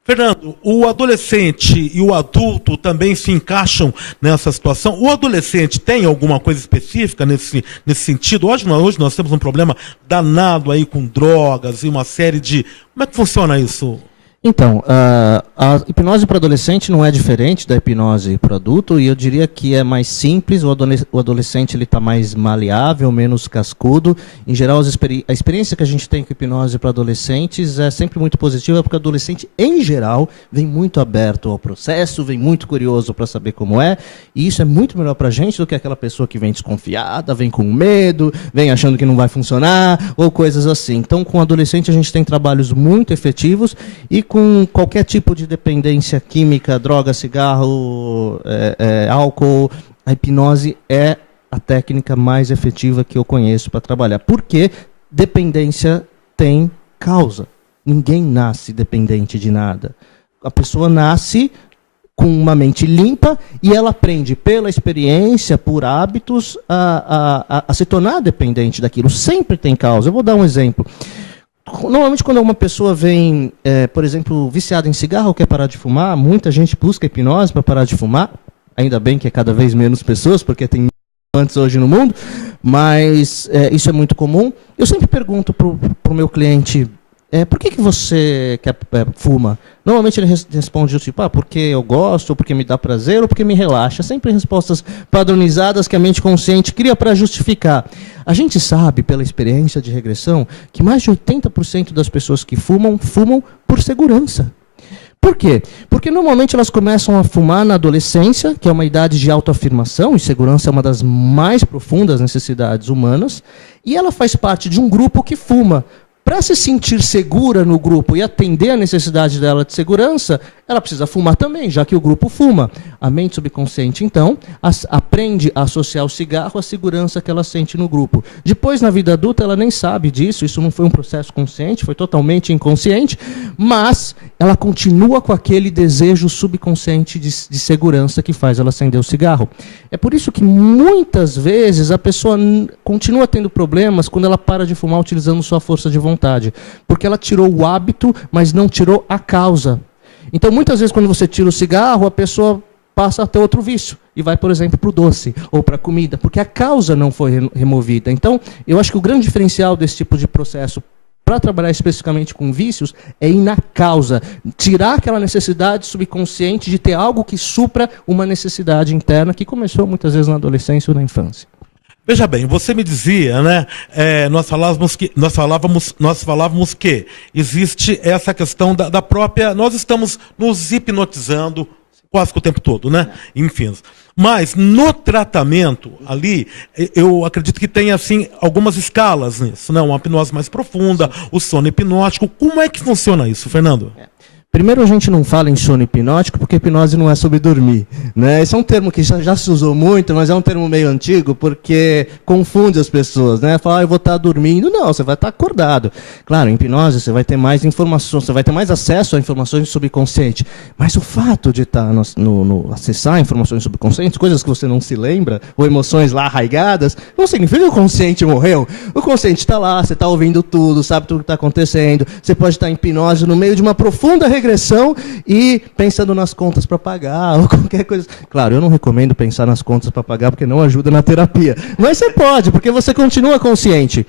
Fernando, o adolescente e o adulto também se encaixam nessa situação? O adolescente tem alguma coisa específica nesse sentido? Hoje nós temos um problema danado aí com drogas e uma série de... Como é que funciona isso? Então, a hipnose para adolescente não é diferente da hipnose para adulto, e eu diria que é mais simples. O adolescente está mais maleável, menos cascudo. Em geral, a experiência que a gente tem com hipnose para adolescentes é sempre muito positiva, porque o adolescente, em geral, vem muito aberto ao processo, vem muito curioso para saber como é, e isso é muito melhor para a gente do que aquela pessoa que vem desconfiada, vem com medo, vem achando que não vai funcionar, ou coisas assim. Então, com o adolescente, a gente tem trabalhos muito efetivos, e com qualquer tipo de dependência química, droga, cigarro, álcool, a hipnose é a técnica mais efetiva que eu conheço para trabalhar. Porque dependência tem causa. Ninguém nasce dependente de nada. A pessoa nasce com uma mente limpa e ela aprende pela experiência, por hábitos, a se tornar dependente daquilo. Sempre tem causa. Eu vou dar um exemplo. Normalmente, quando uma pessoa vem, por exemplo, viciada em cigarro ou quer parar de fumar, muita gente busca hipnose para parar de fumar. Ainda bem que é cada vez menos pessoas, porque tem antes hoje no mundo, mas isso é muito comum. Eu sempre pergunto para o meu cliente, por que você fuma? Normalmente ele responde tipo, porque eu gosto, ou porque me dá prazer, ou porque me relaxa. Sempre respostas padronizadas que a mente consciente cria para justificar. A gente sabe, pela experiência de regressão, que mais de 80% das pessoas que fumam por segurança. Por quê? Porque normalmente elas começam a fumar na adolescência, que é uma idade de autoafirmação, e segurança é uma das mais profundas necessidades humanas, e ela faz parte de um grupo que fuma. Para se sentir segura no grupo e atender a necessidade dela de segurança, ela precisa fumar também, já que o grupo fuma. A mente subconsciente, então, aprende a associar o cigarro à segurança que ela sente no grupo. Depois, na vida adulta, ela nem sabe disso, isso não foi um processo consciente, foi totalmente inconsciente, mas ela continua com aquele desejo subconsciente de segurança que faz ela acender o cigarro. É por isso que, muitas vezes, a pessoa continua tendo problemas quando ela para de fumar utilizando sua força de vontade, porque ela tirou o hábito, mas não tirou a causa. Então, muitas vezes, quando você tira o cigarro, a pessoa passa a ter outro vício e vai, por exemplo, para o doce ou para a comida, porque a causa não foi removida. Então, eu acho que o grande diferencial desse tipo de processo para trabalhar especificamente com vícios é ir na causa, tirar aquela necessidade subconsciente de ter algo que supra uma necessidade interna que começou muitas vezes na adolescência ou na infância. Veja bem, você me dizia, né? Nós falávamos que existe essa questão da própria. Nós estamos nos hipnotizando quase que o tempo todo, né? Enfim. Mas no tratamento ali, eu acredito que tem assim algumas escalas nisso, né? Uma hipnose mais profunda, o sono hipnótico. Como é que funciona isso, Fernando? Primeiro, a gente não fala em sono hipnótico porque hipnose não é sobre dormir, né? Esse é um termo que já se usou muito, mas é um termo meio antigo porque confunde as pessoas, né? Fala, eu vou estar dormindo. Não, você vai estar acordado. Claro, em hipnose você vai ter mais informações, você vai ter mais acesso a informações subconscientes. Mas o fato de estar acessar informações subconscientes, coisas que você não se lembra, ou emoções lá arraigadas, não significa que o consciente morreu. O consciente está lá, você está ouvindo tudo, sabe tudo que está acontecendo. Você pode estar em hipnose no meio de uma profunda regressão e pensando nas contas para pagar ou qualquer coisa. Claro, eu não recomendo pensar nas contas para pagar porque não ajuda na terapia. Mas você pode, porque você continua consciente.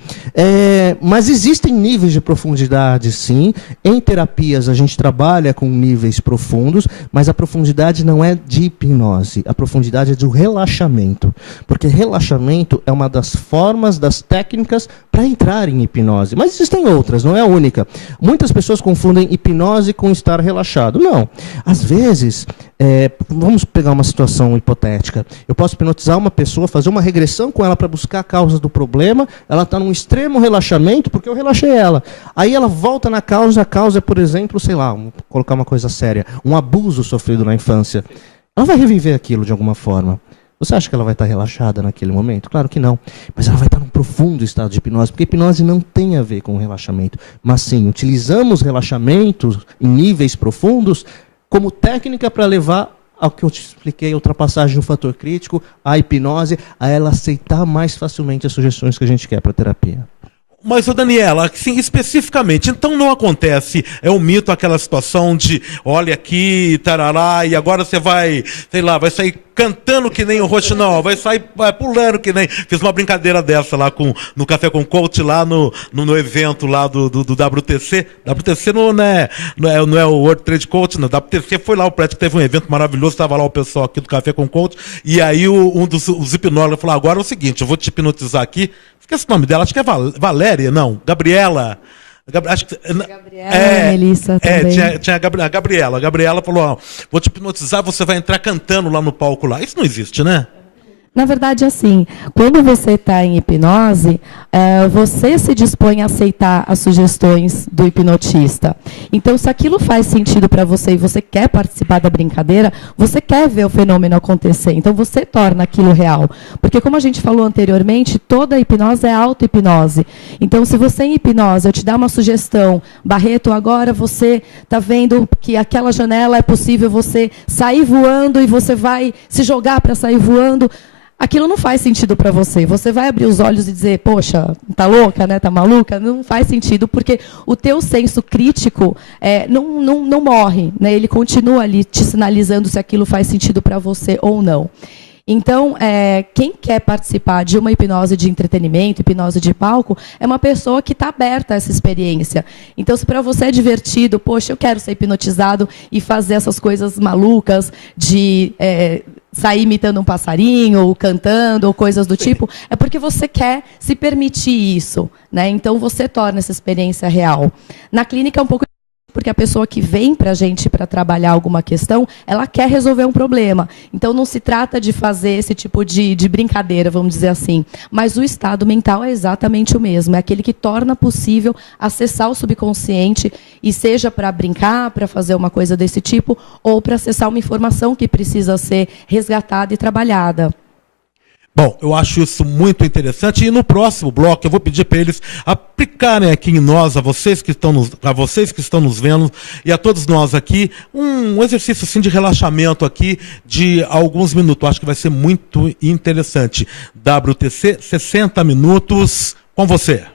Mas existem níveis de profundidade, sim. Em terapias a gente trabalha com níveis profundos, mas a profundidade não é de hipnose. A profundidade é do relaxamento. Porque relaxamento é uma das formas, das técnicas para entrar em hipnose. Mas existem outras, não é a única. Muitas pessoas confundem hipnose com estar relaxado. Não. Às vezes, vamos pegar uma situação hipotética. Eu posso hipnotizar uma pessoa, fazer uma regressão com ela para buscar a causa do problema. Ela está num extremo relaxamento porque eu relaxei ela. Aí ela volta na causa. A causa é, por exemplo, sei lá, vou colocar uma coisa séria, um abuso sofrido na infância. Ela vai reviver aquilo de alguma forma. Você acha que ela vai estar relaxada naquele momento? Claro que não. Mas ela vai estar num profundo estado de hipnose, porque hipnose não tem a ver com relaxamento. Mas sim, utilizamos relaxamentos em níveis profundos como técnica para levar ao que eu te expliquei, a ultrapassagem do fator crítico, a hipnose, a ela aceitar mais facilmente as sugestões que a gente quer para a terapia. Mas, ô Daniela, assim, especificamente, então não acontece, é um mito aquela situação de, olha aqui, tarará, e agora você vai, sei lá, vai sair cantando que nem o Rochinol, vai sair pulando que nem... Fiz uma brincadeira dessa lá no Café com Coach, lá no evento lá do WTC. WTC não é o World Trade Coach, não. WTC foi lá, o prédio que teve um evento maravilhoso, estava lá o pessoal aqui do Café com Coach, e aí um dos hipnólogos falou, agora é o seguinte, eu vou te hipnotizar aqui. Esqueci o nome dela, acho que é Valéria, não, Gabriela. Acho que, Gabriela, Melissa também. Tinha a Gabriela. A Gabriela falou, ó, vou te hipnotizar, você vai entrar cantando lá no palco lá. Isso não existe, né? Na verdade, assim, quando você está em hipnose, você se dispõe a aceitar as sugestões do hipnotista. Então, se aquilo faz sentido para você e você quer participar da brincadeira, você quer ver o fenômeno acontecer. Então, você torna aquilo real. Porque, como a gente falou anteriormente, toda hipnose é auto-hipnose. Então, se você em hipnose, eu te dar uma sugestão, Barreto, agora você está vendo que aquela janela é possível você sair voando e você vai se jogar para sair voando, aquilo não faz sentido para você. Você vai abrir os olhos e dizer, poxa, tá louca, né? Tá maluca? Não faz sentido, porque o teu senso crítico não morre, né? Ele continua ali te sinalizando se aquilo faz sentido para você ou não. Então, quem quer participar de uma hipnose de entretenimento, hipnose de palco, é uma pessoa que está aberta a essa experiência. Então, se para você é divertido, poxa, eu quero ser hipnotizado e fazer essas coisas malucas de sair imitando um passarinho, ou cantando, ou coisas do tipo, é porque você quer se permitir isso, né? Então, você torna essa experiência real. Na clínica é um pouco porque a pessoa que vem para a gente para trabalhar alguma questão, ela quer resolver um problema. Então, não se trata de fazer esse tipo de brincadeira, vamos dizer assim. Mas o estado mental é exatamente o mesmo. É aquele que torna possível acessar o subconsciente, e seja para brincar, para fazer uma coisa desse tipo, ou para acessar uma informação que precisa ser resgatada e trabalhada. Bom, eu acho isso muito interessante, e no próximo bloco eu vou pedir para eles aplicarem aqui em nós, a vocês que estão nos vendo e a todos nós aqui, um exercício assim, de relaxamento aqui de alguns minutos. Eu acho que vai ser muito interessante. WTC, 60 minutos com você.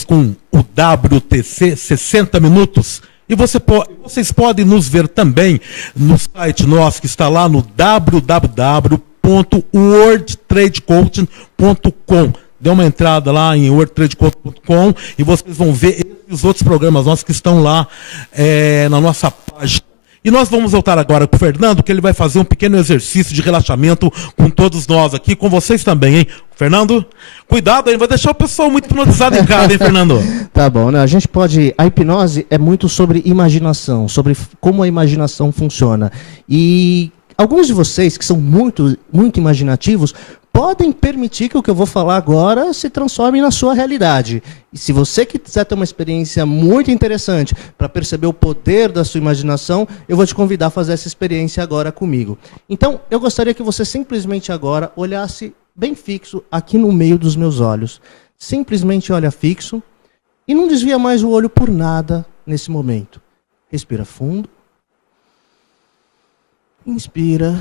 estamos com o WTC 60 Minutos. E vocês podem nos ver também no site nosso, que está lá no www.worldtradecoaching.com. Dê uma entrada lá em worldtradecoaching.com e vocês vão ver os outros programas nossos que estão lá na nossa página. E nós vamos voltar agora com o Fernando, que ele vai fazer um pequeno exercício de relaxamento com todos nós aqui, com vocês também, hein? Fernando, cuidado aí, vai deixar o pessoal muito hipnotizado em casa, hein, Fernando? Tá bom, né? A gente pode... A hipnose é muito sobre imaginação, sobre como a imaginação funciona. E alguns de vocês que são muito, muito imaginativos podem permitir que o que eu vou falar agora se transforme na sua realidade. E se você quiser ter uma experiência muito interessante para perceber o poder da sua imaginação, eu vou te convidar a fazer essa experiência agora comigo. Então, eu gostaria que você simplesmente agora olhasse bem fixo aqui no meio dos meus olhos. Simplesmente olha fixo e não desvia mais o olho por nada nesse momento. Respira fundo. Inspira.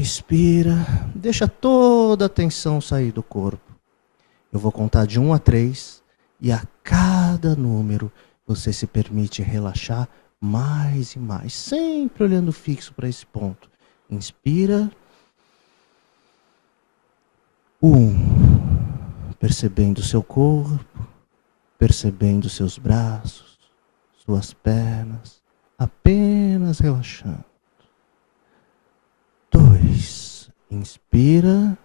Expira, deixa toda a tensão sair do corpo. Eu vou contar de 1 a 3 e a cada número você se permite relaxar mais e mais, sempre olhando fixo para esse ponto. Inspira. 1, percebendo o seu corpo, percebendo seus braços, suas pernas, apenas relaxando. 2, inspira,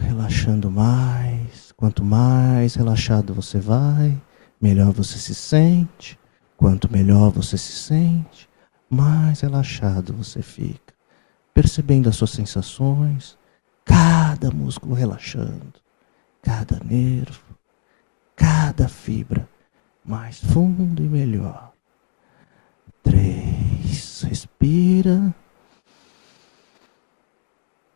relaxando mais. Quanto mais relaxado você vai, melhor você se sente. Quanto melhor você se sente, mais relaxado você fica. Percebendo as suas sensações, cada músculo relaxando, cada nervo, cada fibra, mais fundo e melhor. 3, respira.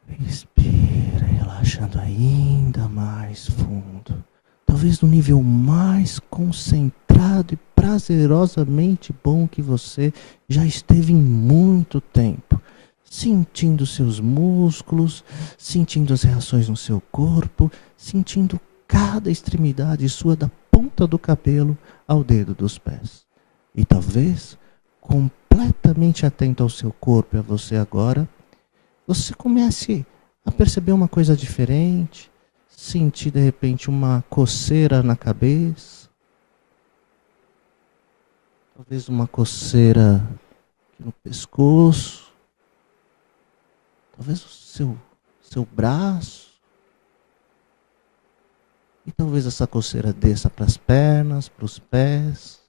Respira, relaxando ainda mais fundo. Talvez no nível mais concentrado e prazerosamente bom que você já esteve em muito tempo. Sentindo seus músculos, sentindo as reações no seu corpo, sentindo cada extremidade sua da ponta do cabelo ao dedo dos pés. E talvez, completamente atento ao seu corpo e a você agora, você comece a perceber uma coisa diferente, sentir de repente uma coceira na cabeça, talvez uma coceira no pescoço, talvez o seu braço, e talvez essa coceira desça para as pernas, para os pés.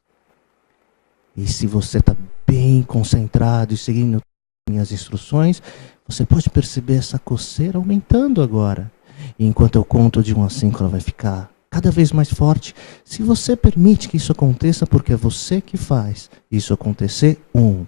E se você está bem concentrado e seguindo minhas instruções, você pode perceber essa coceira aumentando agora. E enquanto eu conto de 1 a 5, ela vai ficar cada vez mais forte. Se você permite que isso aconteça, porque é você que faz isso acontecer. 1.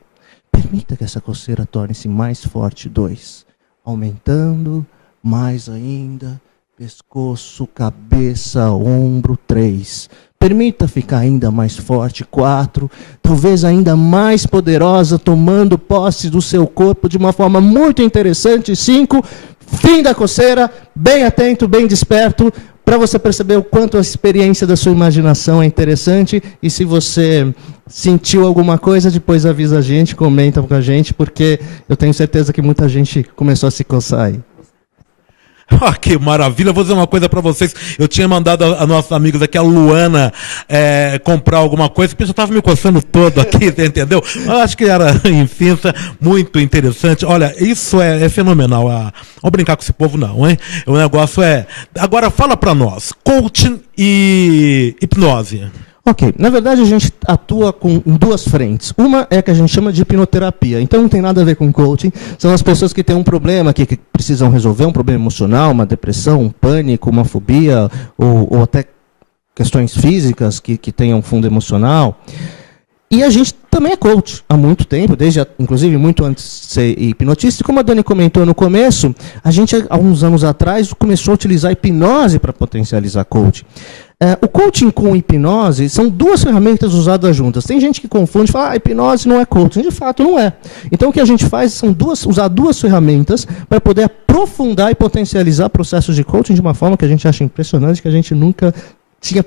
Permita que essa coceira torne-se mais forte. 2. Aumentando mais ainda. Pescoço, cabeça, ombro. 3. Permita ficar ainda mais forte. 4, talvez ainda mais poderosa, tomando posse do seu corpo de uma forma muito interessante. 5, fim da coceira, bem atento, bem desperto, para você perceber o quanto a experiência da sua imaginação é interessante. E se você sentiu alguma coisa, depois avisa a gente, comenta com a gente, porque eu tenho certeza que muita gente começou a se coçar aí. Ah, que maravilha, vou dizer uma coisa para vocês. Eu tinha mandado a nossos amigos aqui, a Luana, comprar alguma coisa, porque eu estava me coçando todo aqui, entendeu? Eu acho que era, enfim, muito interessante. Olha, isso é fenomenal. Vamos brincar com esse povo não, hein? O negócio é... Agora fala para nós, coaching e hipnose. Ok, na verdade a gente atua em 2 frentes. Uma é que a gente chama de hipnoterapia, então não tem nada a ver com coaching. São as pessoas que têm um problema, que precisam resolver um problema emocional, uma depressão, um pânico, uma fobia, ou até questões físicas que tenham fundo emocional. E a gente também é coach há muito tempo, inclusive muito antes de ser hipnotista. E como a Dani comentou no começo, a gente há uns anos atrás começou a utilizar a hipnose para potencializar coaching. O coaching com hipnose são duas ferramentas usadas juntas. Tem gente que confunde e fala, hipnose não é coaching. De fato, não é. Então, o que a gente faz são usar duas ferramentas para poder aprofundar e potencializar processos de coaching de uma forma que a gente acha impressionante, que a gente nunca tinha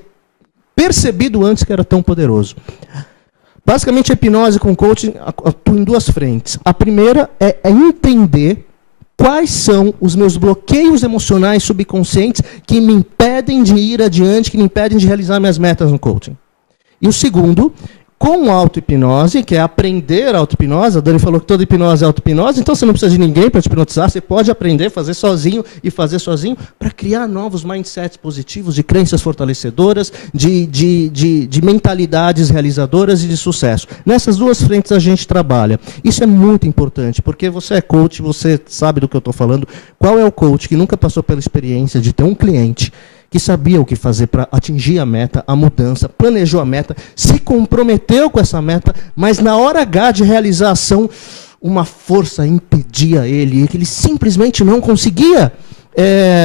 percebido antes que era tão poderoso. Basicamente, a hipnose com coaching atua em duas frentes. A primeira é entender quais são os meus bloqueios emocionais subconscientes que me impedem de ir adiante, que me impedem de realizar minhas metas no coaching. E o segundo, com auto-hipnose, que é aprender auto-hipnose. A Dani falou que toda hipnose é auto-hipnose, então você não precisa de ninguém para te hipnotizar, você pode aprender, fazer sozinho e fazer sozinho para criar novos mindsets positivos, de crenças fortalecedoras, de mentalidades realizadoras e de sucesso. Nessas duas frentes a gente trabalha. Isso é muito importante, porque você é coach, você sabe do que eu estou falando. Qual é o coach que nunca passou pela experiência de ter um cliente que sabia o que fazer para atingir a meta, a mudança, planejou a meta, se comprometeu com essa meta, mas na hora H de realizar a ação, uma força impedia ele, que ele simplesmente não conseguia.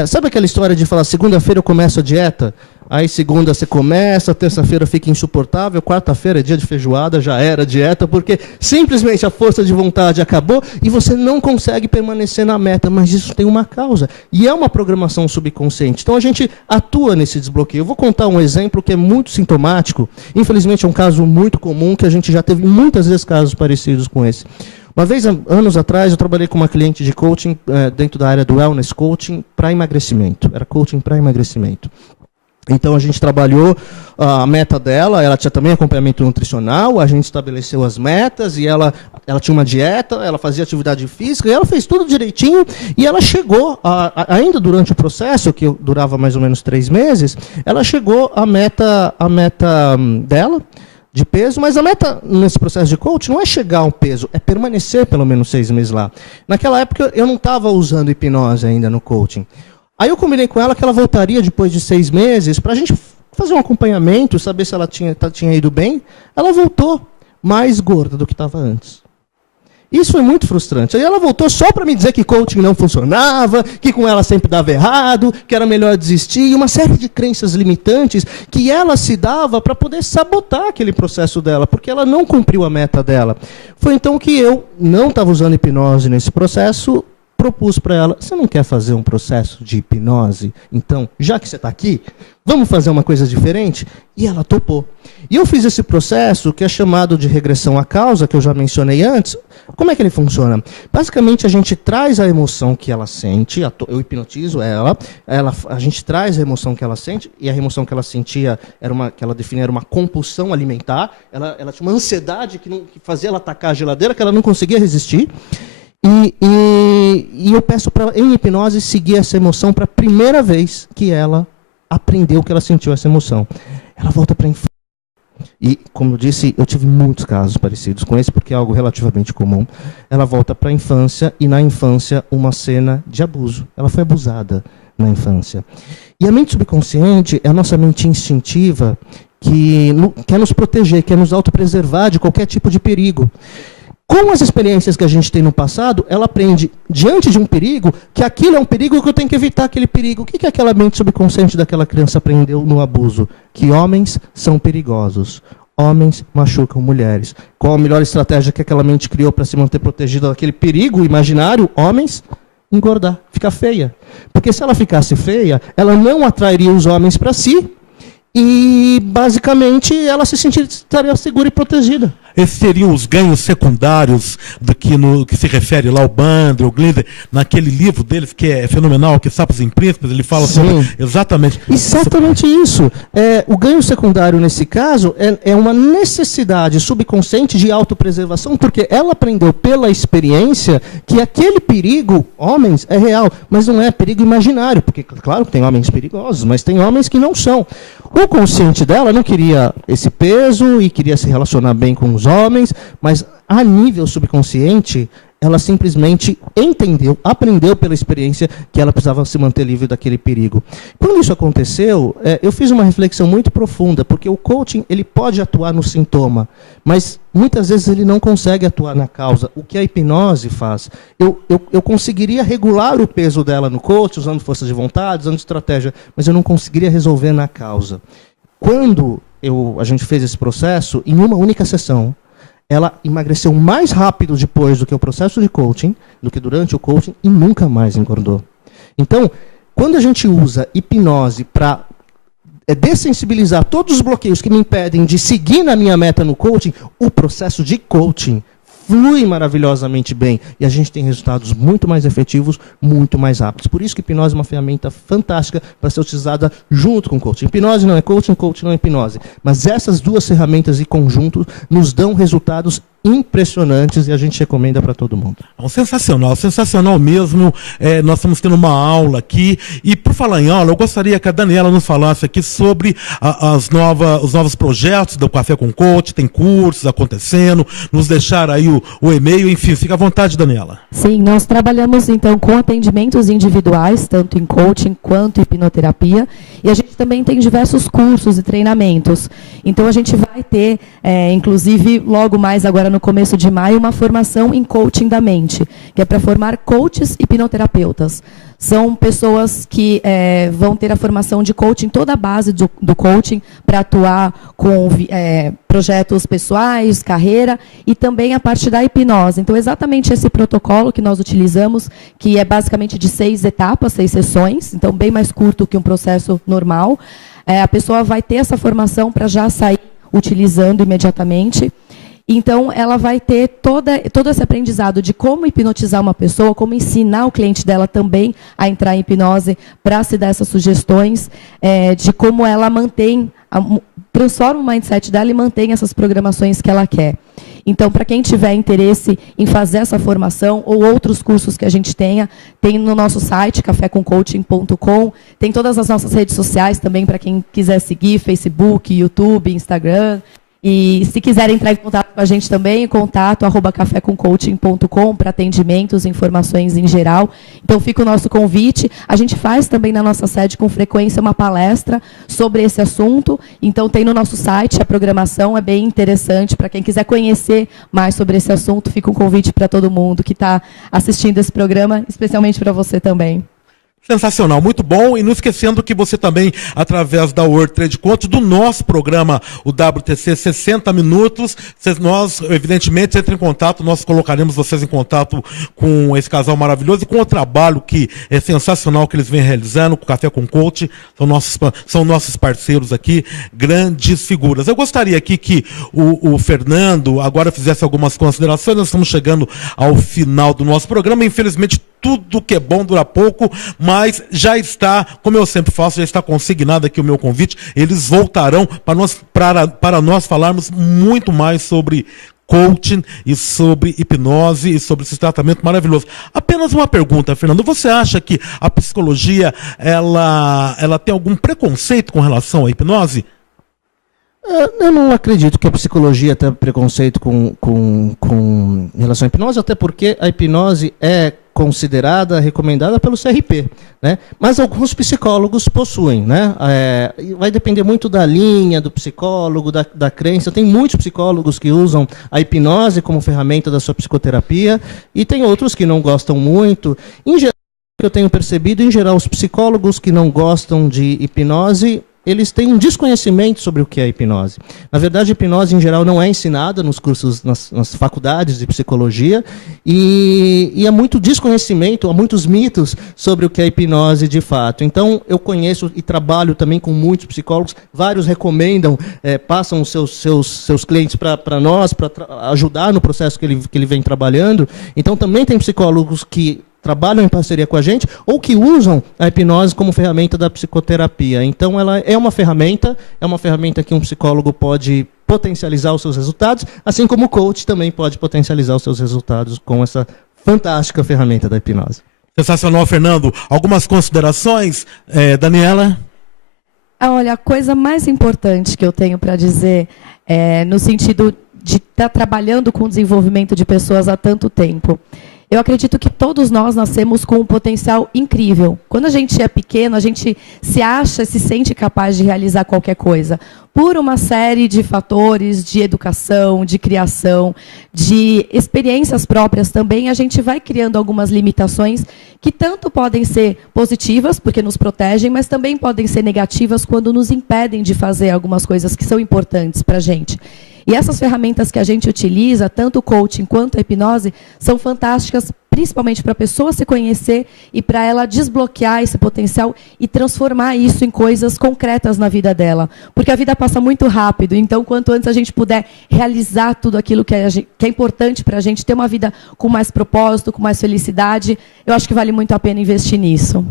Sabe aquela história de falar, segunda-feira eu começo a dieta, aí segunda você começa, terça-feira fica insuportável, quarta-feira é dia de feijoada, já era dieta, porque simplesmente a força de vontade acabou e você não consegue permanecer na meta, mas isso tem uma causa, e é uma programação subconsciente. Então a gente atua nesse desbloqueio. Eu vou contar um exemplo que é muito sintomático, infelizmente é um caso muito comum, que a gente já teve muitas vezes casos parecidos com esse. Uma vez, anos atrás, eu trabalhei com uma cliente de coaching dentro da área do wellness coaching para emagrecimento. Era coaching para emagrecimento. Então, a gente trabalhou a meta dela, ela tinha também acompanhamento nutricional, a gente estabeleceu as metas, e ela tinha uma dieta, ela fazia atividade física, e ela fez tudo direitinho, e ela chegou, ainda durante o processo, que durava mais ou menos 3 meses, ela chegou à meta dela, de peso, mas a meta nesse processo de coaching não é chegar ao peso, é permanecer pelo menos 6 meses lá. Naquela época eu não estava usando hipnose ainda no coaching. Aí eu combinei com ela que ela voltaria depois de 6 meses para a gente fazer um acompanhamento, saber se ela tinha ido bem. Ela voltou mais gorda do que estava antes. Isso foi muito frustrante. Aí ela voltou só para me dizer que coaching não funcionava, que com ela sempre dava errado, que era melhor desistir, e uma série de crenças limitantes que ela se dava para poder sabotar aquele processo dela, porque ela não cumpriu a meta dela. Foi então que eu não estava usando hipnose nesse processo, propus para ela, você não quer fazer um processo de hipnose? Então, já que você está aqui, vamos fazer uma coisa diferente? E ela topou. E eu fiz esse processo, que é chamado de regressão à causa, que eu já mencionei antes. Como é que ele funciona? Basicamente, a gente traz a emoção que ela sente, eu hipnotizo a gente traz a emoção que ela sente, e a emoção que ela sentia, que ela definia, era uma compulsão alimentar. Ela tinha uma ansiedade que fazia ela atacar a geladeira, que ela não conseguia resistir. E eu peço para ela, em hipnose, seguir essa emoção para a primeira vez que ela aprendeu que ela sentiu essa emoção. Ela volta para a infância. E, como eu disse, eu tive muitos casos parecidos com esse, porque é algo relativamente comum. Ela volta para a infância, e na infância, uma cena de abuso. Ela foi abusada na infância. E a mente subconsciente é a nossa mente instintiva que quer nos proteger, quer nos autopreservar de qualquer tipo de perigo. Com as experiências que a gente tem no passado, ela aprende, diante de um perigo, que aquilo é um perigo, que eu tenho que evitar aquele perigo. O que aquela mente subconsciente daquela criança aprendeu no abuso? Que homens são perigosos. Homens machucam mulheres. Qual a melhor estratégia que aquela mente criou para se manter protegida daquele perigo imaginário? Homens, engordar, ficar feia. Porque se ela ficasse feia, ela não atrairia os homens para si, e, basicamente, ela se estaria segura e protegida. Esses seriam os ganhos secundários do que se refere lá ao Bandler, o Glinder, naquele livro deles, que é fenomenal, que Sapos e Príncipes, ele fala sobre exatamente isso. O ganho secundário, nesse caso, é uma necessidade subconsciente de autopreservação, porque ela aprendeu pela experiência que aquele perigo, homens, é real, mas não é perigo imaginário, porque, claro, que tem homens perigosos, mas tem homens que não são. O consciente dela não queria esse peso e queria se relacionar bem com os homens, mas a nível subconsciente, ela simplesmente entendeu, aprendeu pela experiência que ela precisava se manter livre daquele perigo. Quando isso aconteceu, eu fiz uma reflexão muito profunda, porque o coaching ele pode atuar no sintoma, mas muitas vezes ele não consegue atuar na causa. O que a hipnose faz? Eu conseguiria regular o peso dela no coach, usando força de vontade, usando estratégia, mas eu não conseguiria resolver na causa. Quando a gente fez esse processo, em uma única sessão, ela emagreceu mais rápido depois do que o processo de coaching, do que durante o coaching, e nunca mais engordou. Então, quando a gente usa hipnose para dessensibilizar todos os bloqueios que me impedem de seguir na minha meta no coaching, o processo de coaching flui maravilhosamente bem e a gente tem resultados muito mais efetivos, muito mais rápidos. Por isso que hipnose é uma ferramenta fantástica para ser utilizada junto com coaching. Hipnose não é coaching, coaching não é hipnose. Mas essas duas ferramentas em conjunto nos dão resultados impressionantes e a gente recomenda para todo mundo. Sensacional, sensacional mesmo. Nós estamos tendo uma aula aqui e, por falar em aula, eu gostaria que a Daniela nos falasse aqui sobre os novos projetos do Café com Coach. Tem cursos acontecendo, nos deixar aí o e-mail, enfim, fica à vontade, Daniela. Sim, nós trabalhamos então com atendimentos individuais, tanto em coaching quanto em hipnoterapia, e a gente também tem diversos cursos e treinamentos. Então a gente vai ter, inclusive, logo mais agora no começo de maio, uma formação em coaching da mente, que é para formar coaches e hipnoterapeutas. São pessoas que vão ter a formação de coaching, toda a base do coaching, para atuar com projetos pessoais, carreira, e também a parte da hipnose. Então, exatamente esse protocolo que nós utilizamos, que é basicamente de 6 etapas, 6 sessões, então bem mais curto que um processo normal. A pessoa vai ter essa formação para já sair utilizando imediatamente. Então, ela vai ter todo esse aprendizado de como hipnotizar uma pessoa, como ensinar o cliente dela também a entrar em hipnose, para se dar essas sugestões, de como ela transforma o mindset dela e mantém essas programações que ela quer. Então, para quem tiver interesse em fazer essa formação ou outros cursos que a gente tem no nosso site, cafécomcoaching.com, tem todas as nossas redes sociais também para quem quiser seguir, Facebook, YouTube, Instagram. E se quiserem entrar em contato com a gente também, contato @cafécomcoaching.com para atendimentos, informações em geral. Então fica o nosso convite. A gente faz também na nossa sede com frequência uma palestra sobre esse assunto. Então tem no nosso site, a programação é bem interessante para quem quiser conhecer mais sobre esse assunto. Fica um convite para todo mundo que está assistindo esse programa, especialmente para você também. Sensacional, muito bom. E não esquecendo que você também, através da World Trade Coach, do nosso programa, o WTC 60 Minutos, nós, evidentemente, entrem em contato, nós colocaremos vocês em contato com esse casal maravilhoso e com o trabalho que é sensacional que eles vêm realizando, com o Café com Coach, são nossos parceiros aqui, grandes figuras. Eu gostaria aqui que o Fernando agora fizesse algumas considerações. Nós estamos chegando ao final do nosso programa, infelizmente tudo que é bom dura pouco, mas já está, como eu sempre faço, já está consignado aqui o meu convite. Eles voltarão para nós falarmos muito mais sobre coaching e sobre hipnose e sobre esse tratamento maravilhoso. Apenas uma pergunta, Fernando. Você acha que a psicologia ela tem algum preconceito com relação à hipnose? Eu não acredito que a psicologia tenha preconceito com relação à hipnose, até porque a hipnose é considerada, recomendada pelo CRP, né? Mas alguns psicólogos possuem, né? Vai depender muito da linha do psicólogo, da crença. Tem muitos psicólogos que usam a hipnose como ferramenta da sua psicoterapia e tem outros que não gostam muito. Em geral, o que eu tenho percebido, em geral, os psicólogos que não gostam de hipnose, eles têm um desconhecimento sobre o que é hipnose. Na verdade, a hipnose, em geral, não é ensinada nos cursos, nas faculdades de psicologia, e há muito desconhecimento, há muitos mitos sobre o que é hipnose de fato. Então, eu conheço e trabalho também com muitos psicólogos, vários recomendam, passam os seus clientes para nós, para ajudar no processo que ele vem trabalhando. Então, também tem psicólogos que trabalham em parceria com a gente, ou que usam a hipnose como ferramenta da psicoterapia. Então, ela é uma ferramenta que um psicólogo pode potencializar os seus resultados, assim como o coach também pode potencializar os seus resultados com essa fantástica ferramenta da hipnose. Sensacional, Fernando. Algumas considerações, Daniela? Olha, a coisa mais importante que eu tenho para dizer no sentido de estar trabalhando com o desenvolvimento de pessoas há tanto tempo. Eu acredito que todos nós nascemos com um potencial incrível. Quando a gente é pequeno, a gente se acha, se sente capaz de realizar qualquer coisa. Por uma série de fatores de educação, de criação, de experiências próprias também, a gente vai criando algumas limitações que tanto podem ser positivas, porque nos protegem, mas também podem ser negativas quando nos impedem de fazer algumas coisas que são importantes para a gente. E essas ferramentas que a gente utiliza, tanto o coaching quanto a hipnose, são fantásticas, principalmente para a pessoa se conhecer e para ela desbloquear esse potencial e transformar isso em coisas concretas na vida dela. Porque a vida passa muito rápido, então quanto antes a gente puder realizar tudo aquilo que é importante para a gente, ter uma vida com mais propósito, com mais felicidade, eu acho que vale muito a pena investir nisso.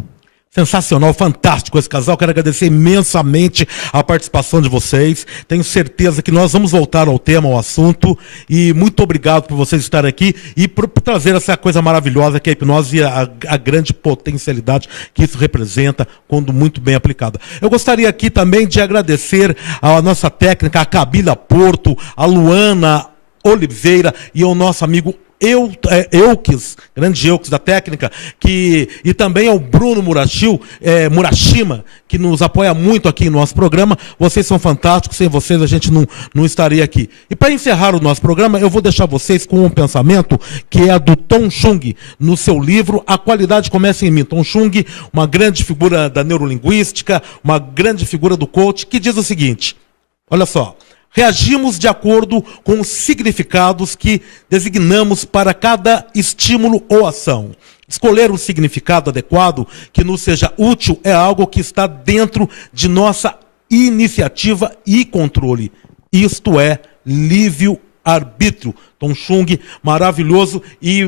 Sensacional, fantástico esse casal. Quero agradecer imensamente a participação de vocês. Tenho certeza que nós vamos voltar ao tema, ao assunto. E muito obrigado por vocês estarem aqui e por trazer essa coisa maravilhosa que é a hipnose e a grande potencialidade que isso representa quando muito bem aplicada. Eu gostaria aqui também de agradecer a nossa técnica, a Camila Porto, a Luana Oliveira e ao nosso amigo Euques, grande Euques da técnica, e também ao Bruno Murashima, que nos apoia muito aqui no nosso programa. Vocês são fantásticos, sem vocês a gente não estaria aqui. E para encerrar o nosso programa, eu vou deixar vocês com um pensamento que é do Tom Chung, no seu livro A Qualidade Começa em Mim. Tom Chung, uma grande figura da neurolinguística, uma grande figura do coach, que diz o seguinte, olha só: reagimos de acordo com os significados que designamos para cada estímulo ou ação. Escolher um significado adequado que nos seja útil é algo que está dentro de nossa iniciativa e controle. Isto é livre-arbítrio. Tom Chung, maravilhoso, e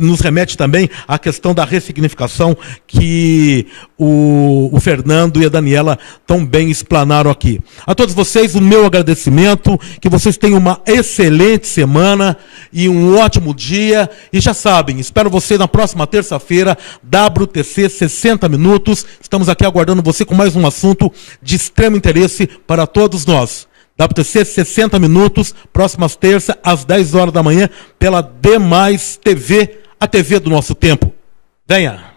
nos remete também à questão da ressignificação que o Fernando e a Daniela tão bem explanaram aqui. A todos vocês, o meu agradecimento, que vocês tenham uma excelente semana e um ótimo dia. E já sabem, espero você na próxima terça-feira, WTC 60 Minutos. Estamos aqui aguardando você com mais um assunto de extremo interesse para todos nós. WTC 60 Minutos, próximas terças, às 10 horas da manhã, pela D+TV, a TV do nosso tempo. Venha!